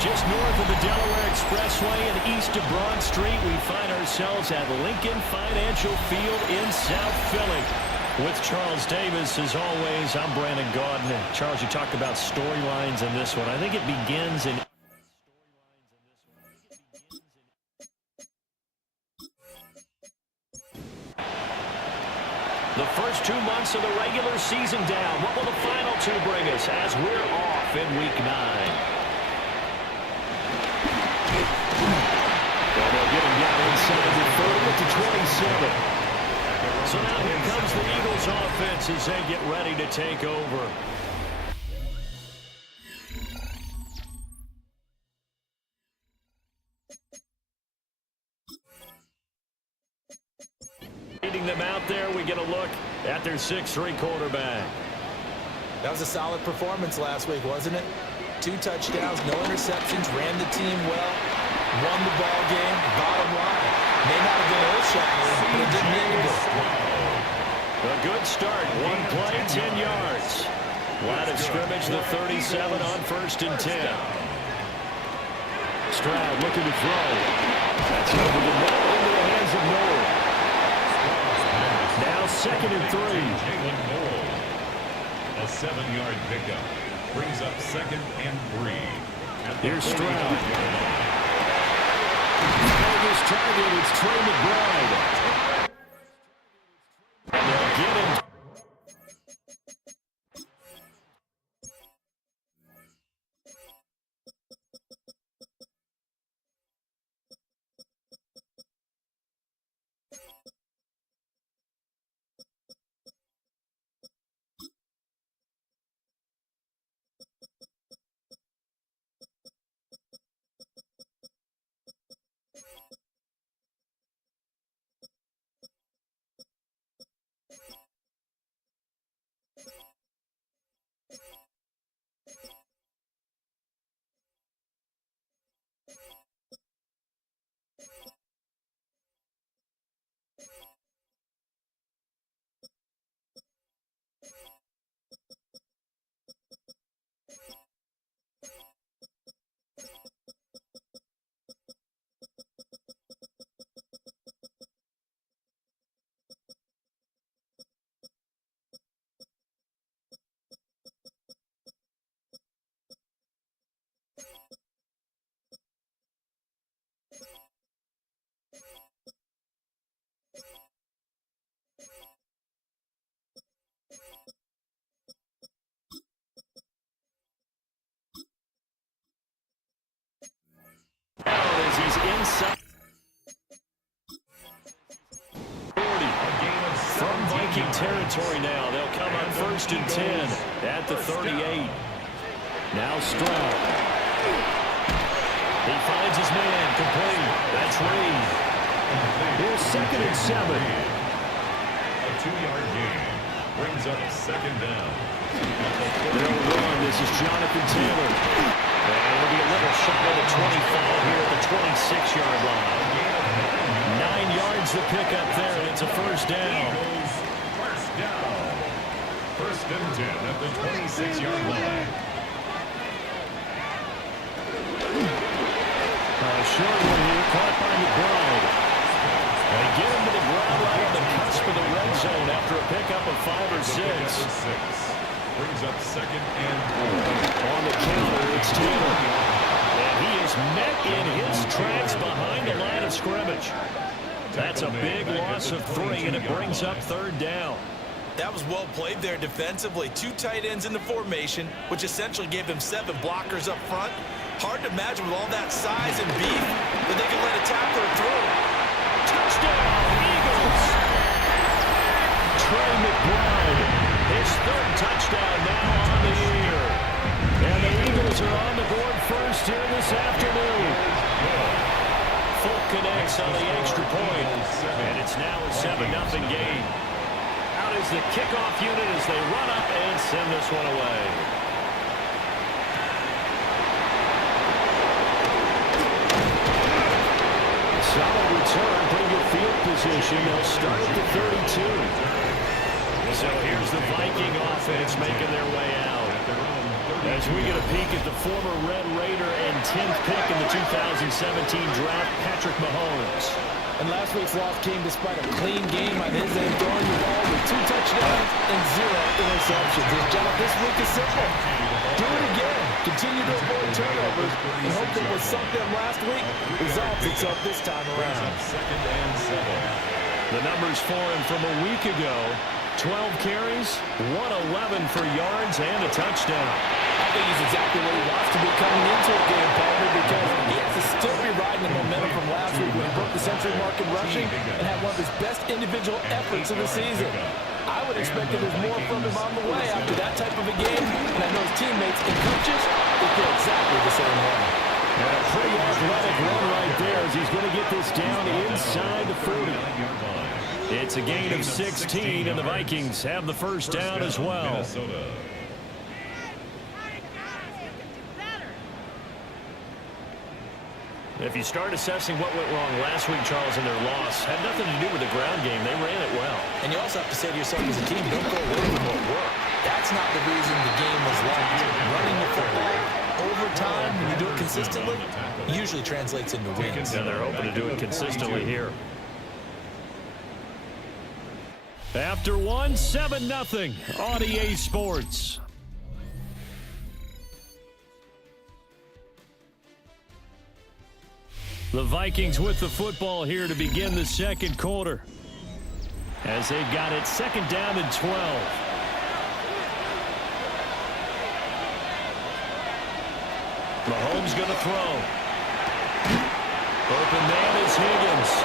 Just north of the Delaware Expressway and east of Broad Street, we find ourselves at Lincoln Financial Field in South Philly. With Charles Davis, as always, I'm Brandon Gaudin. Charles, you talk about storylines in this one. I think it begins in The first 2 months of the regular season down. What will the final 2 bring us as we're off in Week 9? And they'll get him down inside the 30 at the 27. So now here comes the Eagles offense as they get ready to take over. Leading them out there, we get a look at their 6'3" quarterback. That was a solid performance last week, wasn't it? 2 touchdowns, no interceptions, ran the team well, won the ball game. Bottom line, may not have been earth-shattering, but it didn't need to be. A good start. 1 play, 10 yards. Line of scrimmage, the 37 on 1st and 10. Stroud looking to throw. That's over the middle into the hands of Noel. Now 2nd and 3. Jalen Noel. A 7-yard pickup. Brings up 2nd and 3. Here's Stroud. His target is Trey McBride. And they'll get him. As he's inside 40 from Viking territory now. They'll come on 1st and 10 at the 38. Now Stroud. He finds his man complete. That's Reed. Here's 2nd and 7. A 2-yard gain. Brings up 2nd down. They'll run. This is Jonathan Taylor. And it'll be a little shot of the 25 here at the 26-yard line. 9 yards to pick up there, and it's a 1st down. First down. 1st and 10 at the 26-yard line. Short one here, caught by McBride. They get him to the ground right on the cusp of the red zone after a pickup of 5 or 6. Brings up 2nd and 4. On the counter, it's Taylor. And he is met in his tracks behind the line of scrimmage. That's a big loss of 3, and it brings up 3rd down. That was well played there defensively. 2 tight ends in the formation, which essentially gave them 7 blockers up front. Hard to imagine with all that size and beef that they can let a tackler through. Touchdown, Eagles! Trey McBride, his 3rd touchdown now on the year. And the Eagles are on the board first here this afternoon. Fulk connects on the extra point, and it's now a 7-0 game. Out is the kickoff unit as they run up and send this one away. Solid return, pretty good field position. They'll start at the 32. So here's the Viking offense making their way out. As we get a peek at the former Red Raider and 10th pick in the 2017 draft, Patrick Mahomes. And last week's loss came despite a clean game on his end, throwing the ball with 2 touchdowns and 0 interceptions. His job this week is simple. Do it again. Continue to avoid turnovers and hope that what sunk them last week resolves itself this time around. 2nd and 7. The numbers for him from a week ago. 12 carries, 111 for yards and a touchdown. I think he's exactly what he wants to be coming into a game, partner, because he has to still be riding the momentum from last week when he broke the century mark in rushing and had one of his best individual efforts of the season. I would expect that there's more from him on the way after that type of a game, and I know his teammates and coaches will feel exactly the same way. And a pretty athletic run right there as he's going to get this down inside the 40. It's a gain of 16, and the Vikings have the first down as well. If you start assessing what went wrong last week, Charles, in their loss, had nothing to do with the ground game. They ran it well. And you also have to say to yourself as a team, don't go away from what worked. That's not the reason the game was lost. Running the football over time, when you do it consistently, usually translates into wins. And they're hoping to do it consistently here. After one, 7-0 on EA Sports. The Vikings with the football here to begin the second quarter, as they've got it second down and 12. Mahomes going to throw. Open man is Higgins.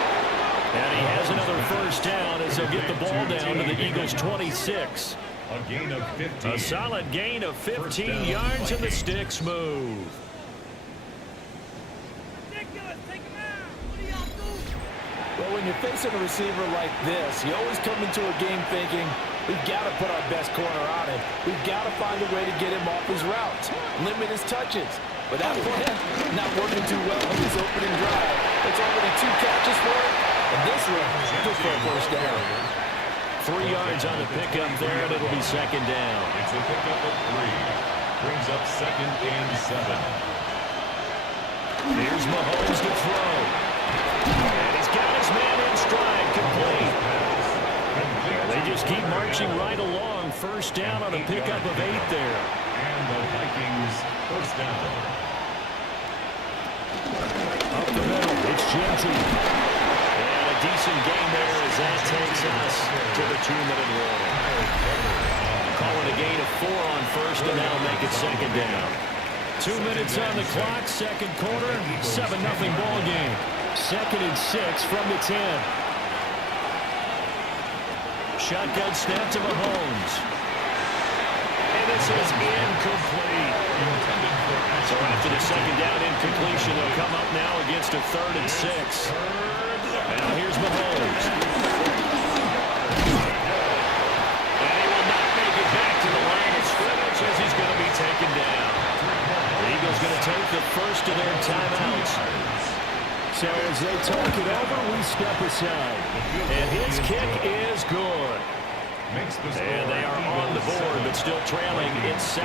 And he has another first down as they'll get the ball down to the Eagles' 26. A gain of 15. A solid gain of 15 yards, and the sticks move. Well, when you're facing a receiver like this, you always come into a game thinking, we've got to put our best corner on him. We've got to find a way to get him off his routes, limit his touches. But that plan not working too well on his opening drive. It's already 2 catches for him, and this one good for a first down. 3 yards on the pickup there, and it'll be second down. It's a pickup of 3. Brings up second and 7. Here's Mahomes to throw. And he's got his man in stride, complete. And they just keep marching right along. First down on a pickup of 8 there. And the Vikings first down. Up the middle, it's Gentry. And a decent game there as that takes us to the 2-minute warning. Calling a gain of 4 on first, and now make it second down. 2 minutes on the clock, second quarter, 7-0 ball game. Second and 6 from the 10. Shotgun snap to Mahomes. And this is incomplete. So after the second down incompletion, they'll come up now against a 3rd and 6. Now here's Mahomes. And he will not make it back to the line of scrimmage as he's going to be taken down. The Eagles going to take the first of their timeouts. So as they talk it over, we step aside. And his kick is good. And they are on the board, but still trailing. It's 7-3.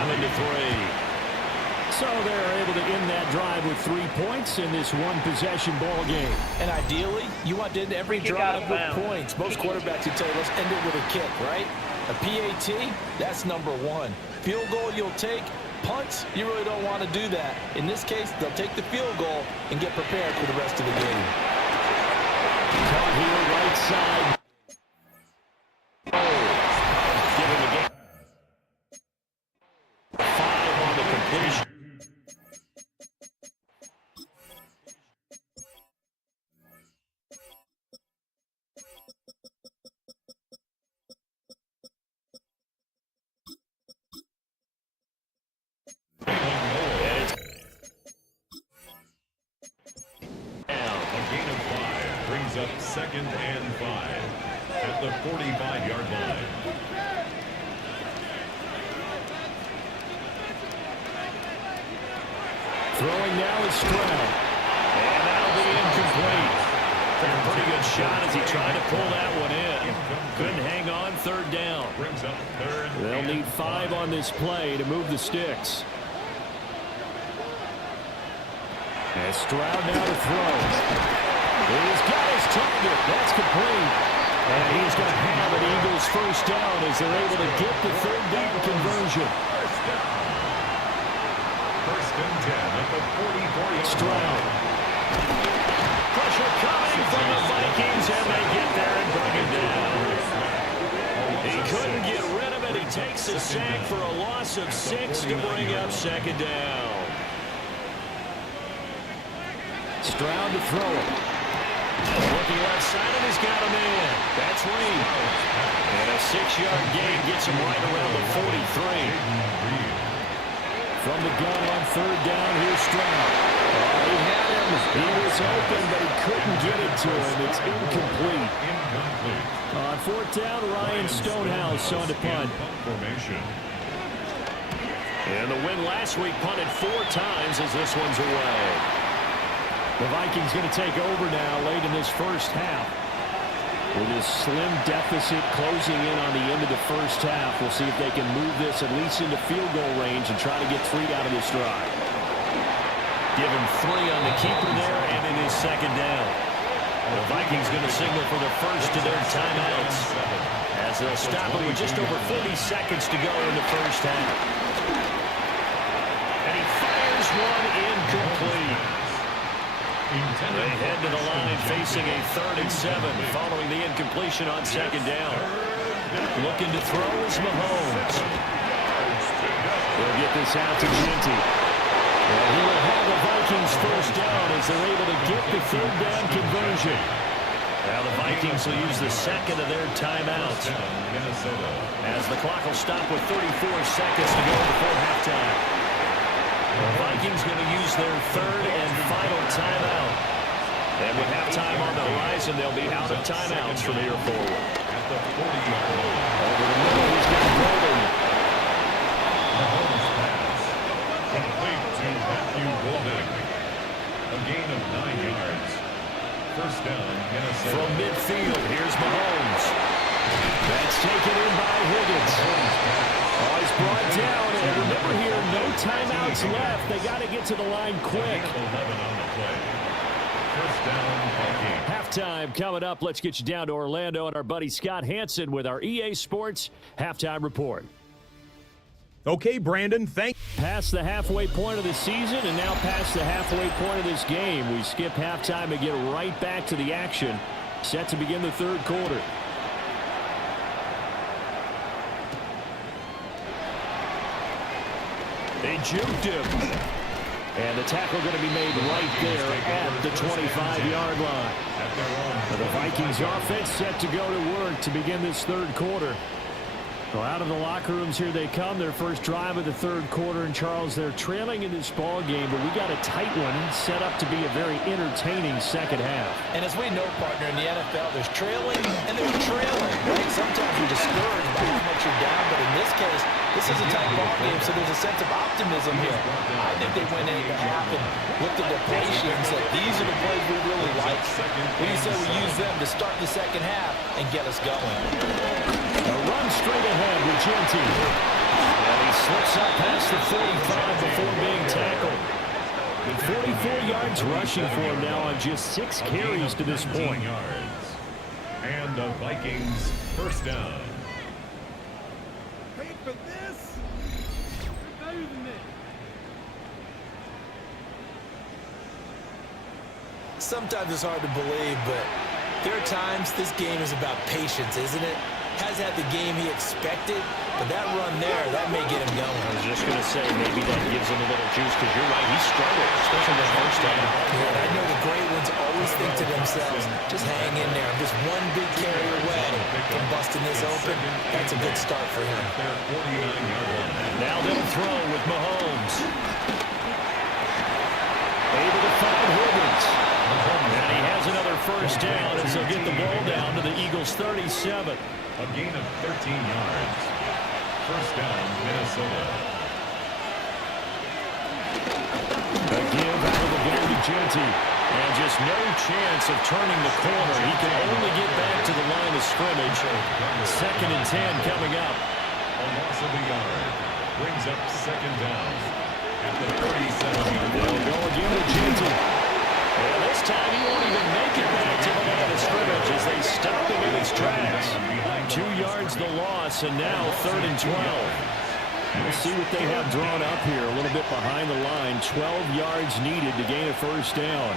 So they're able to end that drive with 3 points in this one-possession ball game. And ideally, you want to end every drive with points. Most quarterbacks would tell you, let's end it with a kick, right? A PAT, that's number 1. Field goal you'll take. Punts, you really don't want to do that. In this case, they'll take the field goal and get prepared for the rest of the game. Caught here, right side. Give him a game. 5 on the completion. Up second and 5 at the 45-yard line. Throwing now is Stroud. And that'll be incomplete. Took a pretty good shot as he tried to pull that one in. Couldn't hang on, 3rd down. Brings up 3rd. They'll need 5 on this play to move the sticks. And Stroud now to throw. He's got his target. That's complete. And he's going to have an Eagles first down as they're able to get the 3rd down conversion. First and 10 at the 44-yard line. Stroud. Pressure coming from the Vikings, and they get there and bring it down. He could the sack for a loss of 6 to bring up second down. Stroud to throw it. Looking left side, and he's got him in. That's Reed. And a 6-yard gain gets him right around the 43. From the gun on third down, here's Stroud. He had him. He was open, but he couldn't get it to him. It's incomplete. On fourth down, Ryan Stonehouse on to punt. And the win last week punted 4 times as this one's away. The Vikings going to take over now late in this first half. With this slim deficit closing in on the end of the first half, we'll see if they can move this at least into field goal range and try to get 3 out of this drive. Give him 3 on the keeper there, and it is second down. The Vikings going to signal for the first of their timeouts as they'll stop it with just over 40 seconds to go in the first half. And he fires one incomplete. They head to the line facing a 3rd and 7 following the incompletion on second down. Looking to throw is Mahomes. They'll get this out to Ginty. And he will have the Vikings first down as they're able to get the 3rd down conversion. Now the Vikings will use the second of their timeouts as the clock will stop with 34 seconds to go before halftime. The Vikings going to use their 3rd and final timeout. And with halftime on the horizon, they'll be out of timeouts from here forward. Over the middle, he's got Golden. Mahomes pass. Complete to Matthew Golden. A gain of 9 yards. First down, Minnesota. From midfield, here's Mahomes. That's taken in by Higgins. Oh, he's brought down, and remember here, no timeouts left. They got to get to the line quick. 11 on the play. First down, Vikings. Halftime coming up. Let's get you down to Orlando and our buddy Scott Hansen with our EA Sports Halftime Report. Okay, Brandon, Past the halfway point of the season and now past the halfway point of this game. We skip halftime and get right back to the action. Set to begin the 3rd quarter. They juked him. And the tackle going to be made right there at the 25-yard line. The Vikings offense set to go to work to begin this 3rd quarter. Well, out of the locker rooms here they come. Their first drive of the 3rd quarter. And, Charles, they're trailing in this ball game, but we got a tight one set up to be a very entertaining second half. And as we know, partner, in the NFL, there's trailing and there's trailing. Right? Sometimes you're discouraged by how much you're down, but in this case, this is a tight ball game, so there's a sense of optimism here. I think they went into half and looked at their plays sheet and said, these are the plays we really like. We say we use them to start the second half and get us going. A run straight ahead with Ginty. And he slips up past the 45 before being tackled. 44 yards rushing for him now on just 6 carries to this point. And the Vikings first down. Wait for this. Better than this. Sometimes it's hard to believe, but there are times this game is about patience, isn't it? Has had the game he expected, but that run there, that may get him going. I was just going to say, maybe that gives him a little juice, because you're right, he struggled, especially the first down. Yeah, I know the great ones always think to themselves, just hang in there. I'm just one big carry away from busting this open. That's a good start for him. Now they'll throw with Mahomes. Able to find Higgins. And he has another first down as they'll get the ball down to the Eagles' 37. A gain of 13 yards. First down, Minnesota. A give out of the gun to Ginty. And just no chance of turning the corner. He can only get back to the line of scrimmage. 2nd and 10 coming up. A loss of a yard. Brings up second down. At the 37-yard line. They'll go again to Ginty. And this time he won't even make it back to the line of scrimmage as they stop him in his tracks. 2 yards the loss, and now 3rd and 12. We'll see what they have drawn up here. A little bit behind the line. 12 yards needed to gain a first down.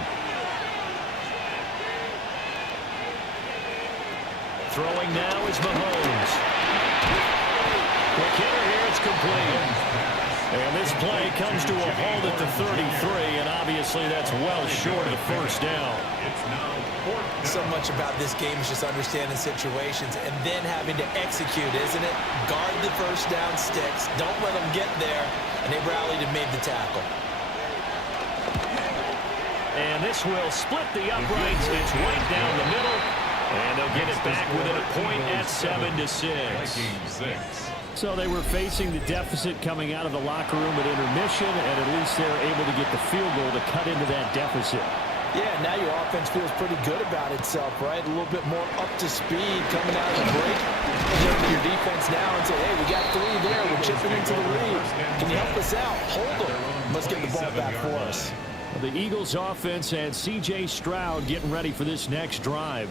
Throwing now is Mahomes. McKinnon here, it's complete. And this play comes to a halt at the 33, and obviously that's well short of the first down. So much about this game is just understanding situations and then having to execute, isn't it? Guard the first down sticks. Don't let them get there. And they rallied and made the tackle. And this will split the uprights. It's right down the middle. And they'll get it back within a point at 7-6. So they were facing the deficit coming out of the locker room at intermission, and at least they're able to get the field goal to cut into that deficit. Yeah, now your offense feels pretty good about itself, right? A little bit more up to speed coming out of the break. Turn to your defense now and say, hey, we got 3 there. We're chipping into the lead. Can you help us out? Hold them. Let's get the ball back for us. The Eagles offense had C.J. Stroud getting ready for this next drive.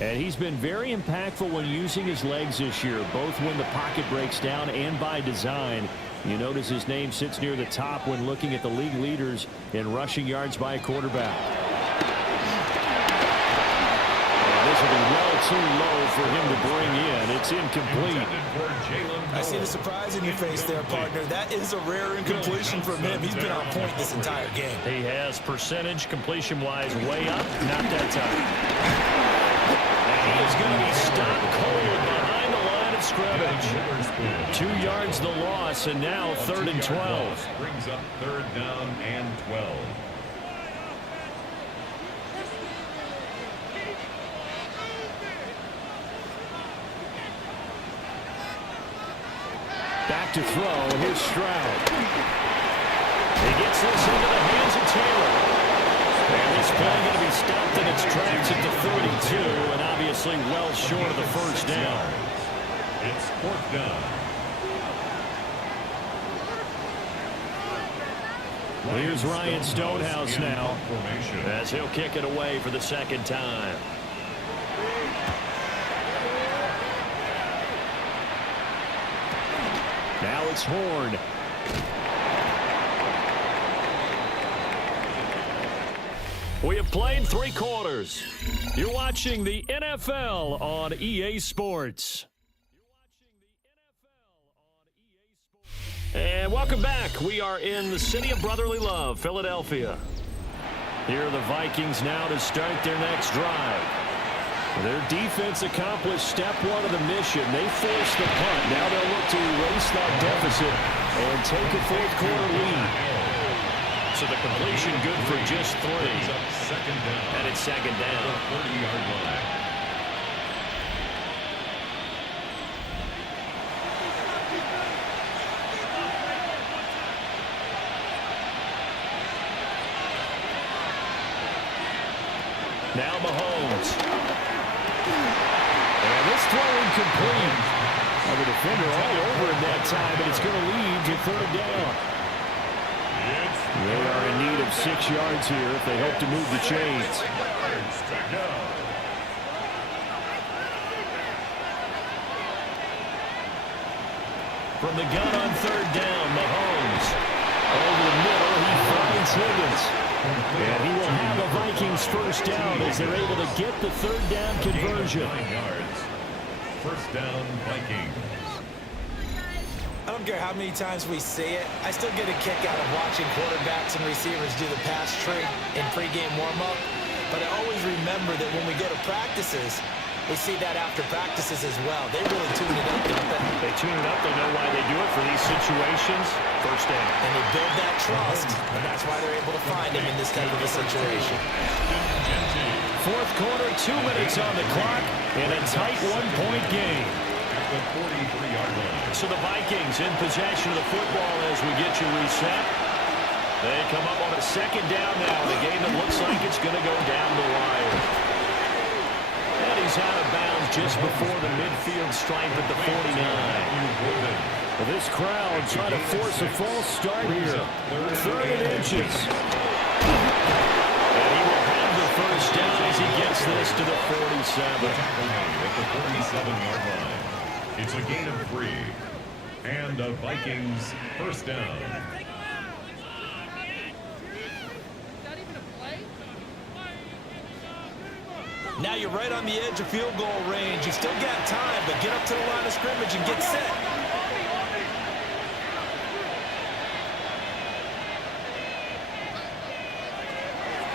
And he's been very impactful when using his legs this year, both when the pocket breaks down and by design. You notice his name sits near the top when looking at the league leaders in rushing yards by a quarterback. And this will be well too low for him to bring in. It's incomplete. I see the surprise in your face there, partner. That is a rare incompletion from him. He's been on point this entire game. He has percentage completion-wise way up, not that time. He is going to be stopped cold behind the line of scrimmage. 2 yards the loss, and now 3rd and 12. Brings up 3rd down and 12. Back to throw. Here's Stroud. He gets this into the hands of Taylor. And this play going to be stopped in its tracks at the 32, and obviously well short of the first down. It's 4th down. Here's Ryan Stonehouse now as he'll kick it away for the 2nd time. Now it's Horn. We have played 3 quarters. You're watching the NFL on EA Sports. And welcome back. We are in the city of brotherly love, Philadelphia. Here are the Vikings now to start their next drive. Their defense accomplished step 1 of the mission. They forced the punt. Now they'll look to erase that deficit and take a 4th quarter lead. So the completion good for just 3. And it's 2nd down. 30-yard line. Now Mahomes. And this throw incomplete. Well, the defender all over him that time, but it's going to lead to 3rd down. They are in need of 6 yards here if they hope to move the chains. From the gun on 3rd down, Mahomes. Over the middle, he finds Higgins. And he will have the Vikings first down as they're able to get the 3rd down conversion. 9 yards. First down, Vikings. I don't care how many times we see it. I still get a kick out of watching quarterbacks and receivers do the pass tree in pregame warm-up. But I always remember that when we go to practices, we see that after practices as well. They really tune it up, don't they? They tune it up. They know why they do it for these situations. First down. And they build that trust, and that's why they're able to find him in this type of a situation. 4th quarter, 2 minutes on the clock, and a tight 1-point game. At the 43-yard line. So the Vikings in possession of the football as we get you reset. They come up on a 2nd down now in a game that looks like it's going to go down the wire. And he's out of bounds just before the midfield stripe at the 49. Well, this crowd trying to force a false start here. 3rd inches. And he will have the first down as he gets this to the 47. At the 47-yard line. It's a gain of 3. And the Vikings first down. Now you're right on the edge of field goal range. You still got time, but get up to the line of scrimmage and get set.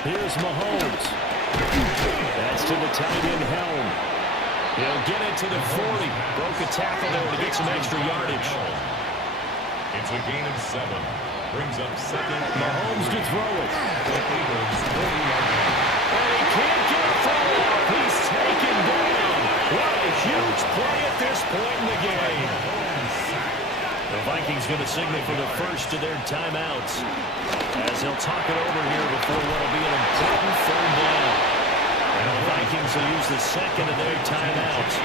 Here's Mahomes. That's to the tight end Helm. He'll get it to the 40. Broke a tackle there to get some extra yardage. It's a gain of 7. Brings up second. Mahomes to throw it. And he can't get a throw off. He's taken down. What a huge play at this point in the game. The Vikings going to signal for the first of their timeouts as he'll talk it over here before what will be an important third down. And the Vikings will use the second of their timeouts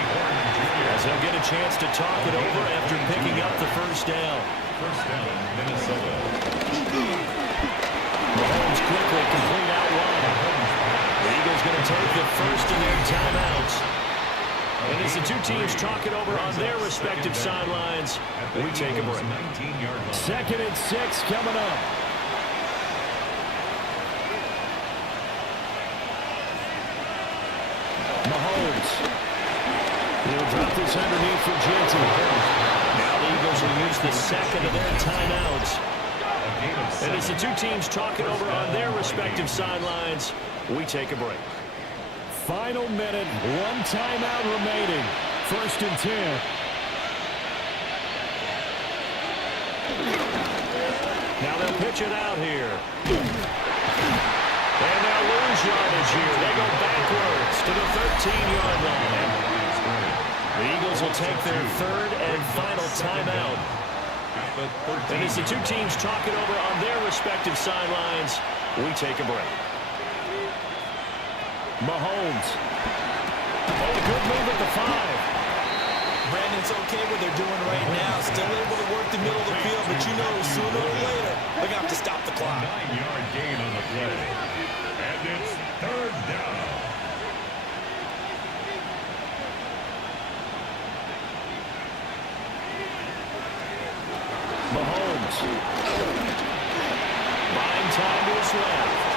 as they'll get a chance to talk it over after picking up the first down. First down, Minnesota. Mahomes quickly complete out wide. The Eagles going to take the first of their timeouts. And as the two teams talk it over on their respective sidelines, we take a break. 19-yard line. 2nd and 6 coming up. Mahomes. He'll drop this underneath for Jensen. Now the Eagles will use the second of their timeouts. And as the two teams talk it over on their respective sidelines, we take a break. Final minute, 1 timeout remaining. 1st and 10. Now they'll pitch it out here. And they'll lose yardage here. They go backwards to the 13-yard line. The Eagles will take their 3rd and final timeout. And as the two teams talk it over on their respective sidelines, we take a break. Mahomes. Oh, a good move at the 5. Brandon, it's okay what they're doing right now. Still able to work the middle of the field, but you know sooner or later they're going to have to stop the clock. 9-yard gain on the play. And it's 3rd down. Mahomes. Buying time to his left.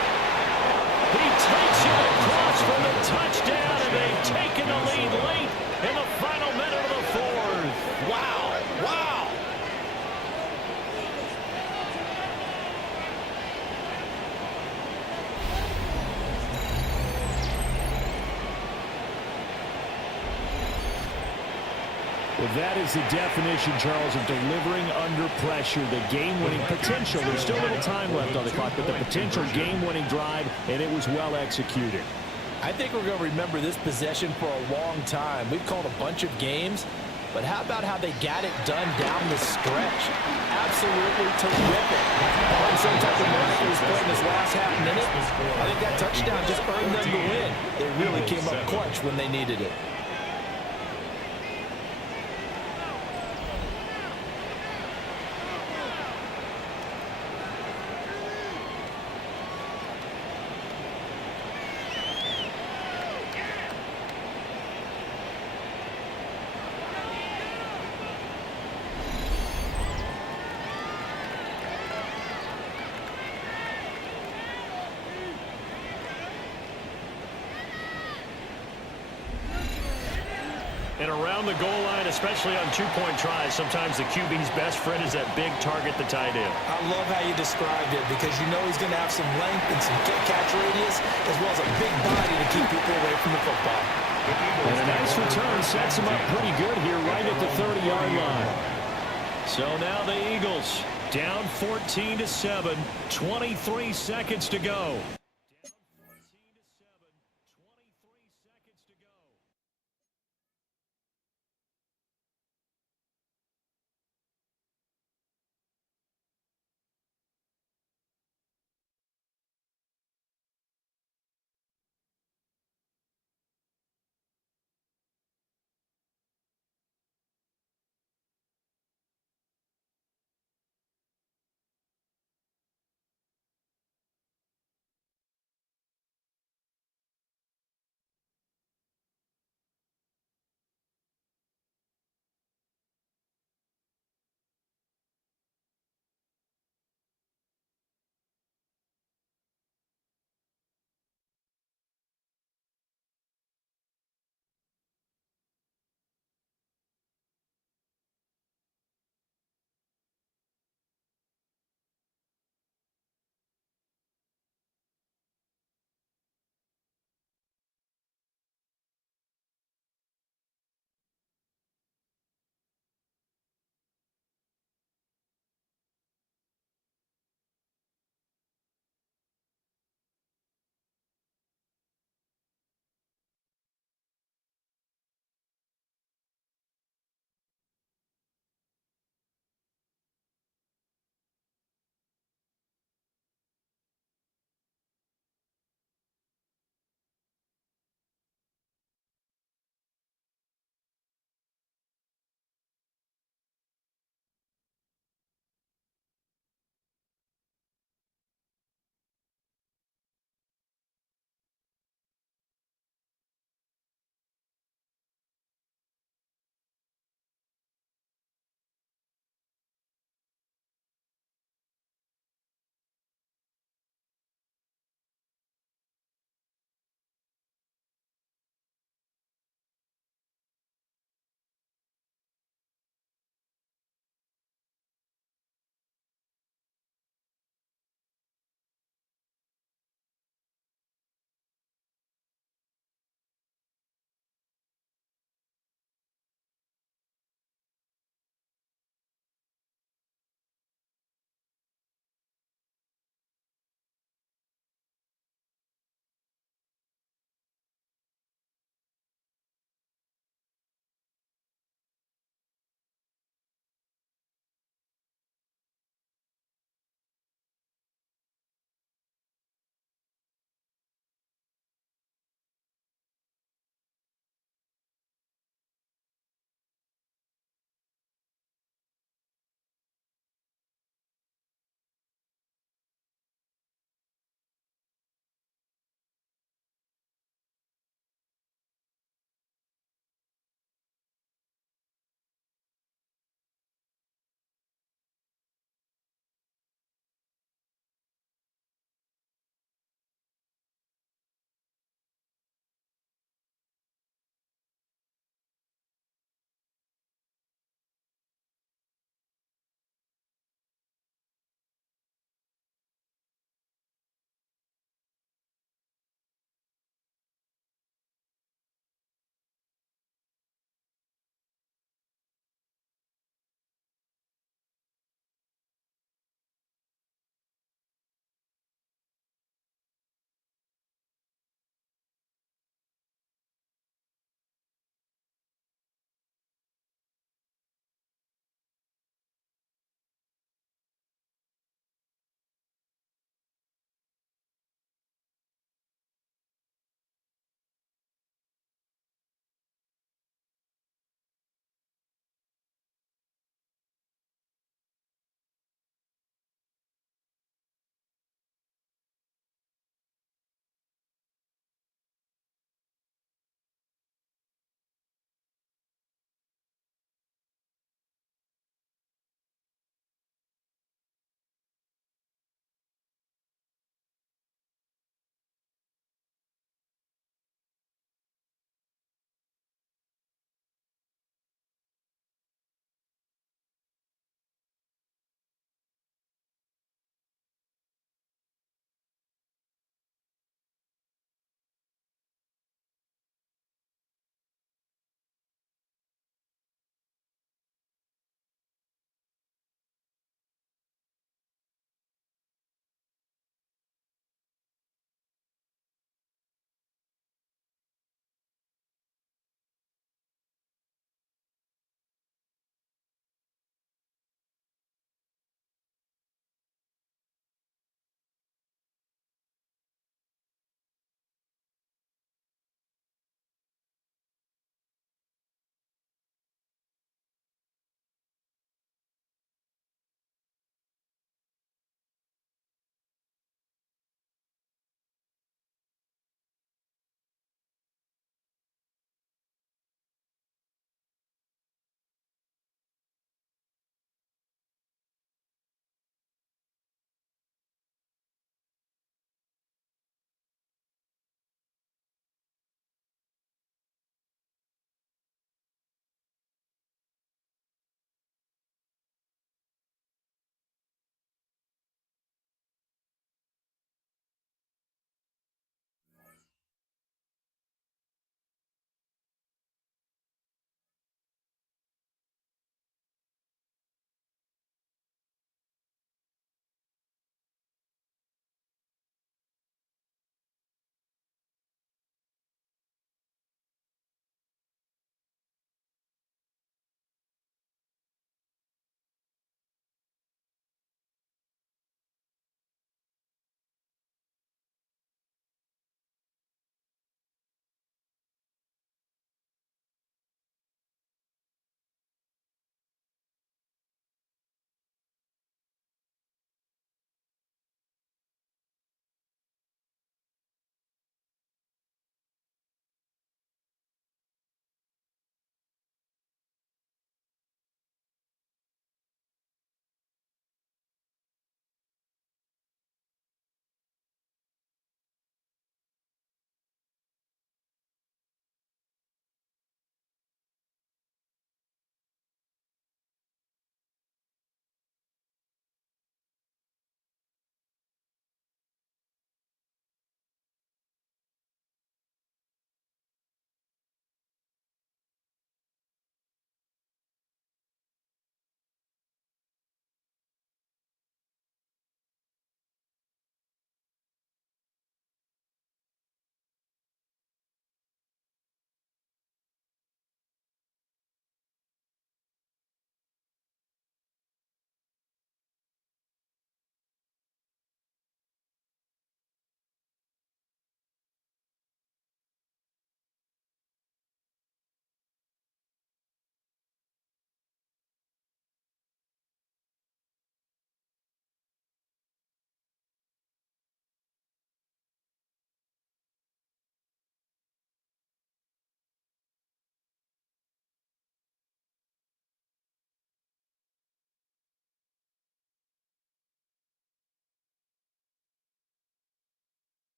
He takes it across for the touchdown, and they've taken the lead late in the final minute of the 4th. Wow, wow. Well, that is the definition, Charles, of delivering under pressure. The game-winning potential. There's still a little time left on the clock, but the potential game-winning drive, and it was well executed. I think we're going to remember this possession for a long time. We've called a bunch of games, but how about how they got it done down the stretch? Absolutely terrific. On some type of miraculous play in this last half minute, I think that touchdown just earned them the win. They really came up clutch when they needed it. And around the goal line, especially on two-point tries, sometimes the QB's best friend is that big target, the tight end. I love how you described it because you know he's going to have some length and some catch radius as well as a big body to keep people away from the football. And a nice return sets him up pretty good here right at the 30-yard line. So now the Eagles down 14-7, 23 seconds to go.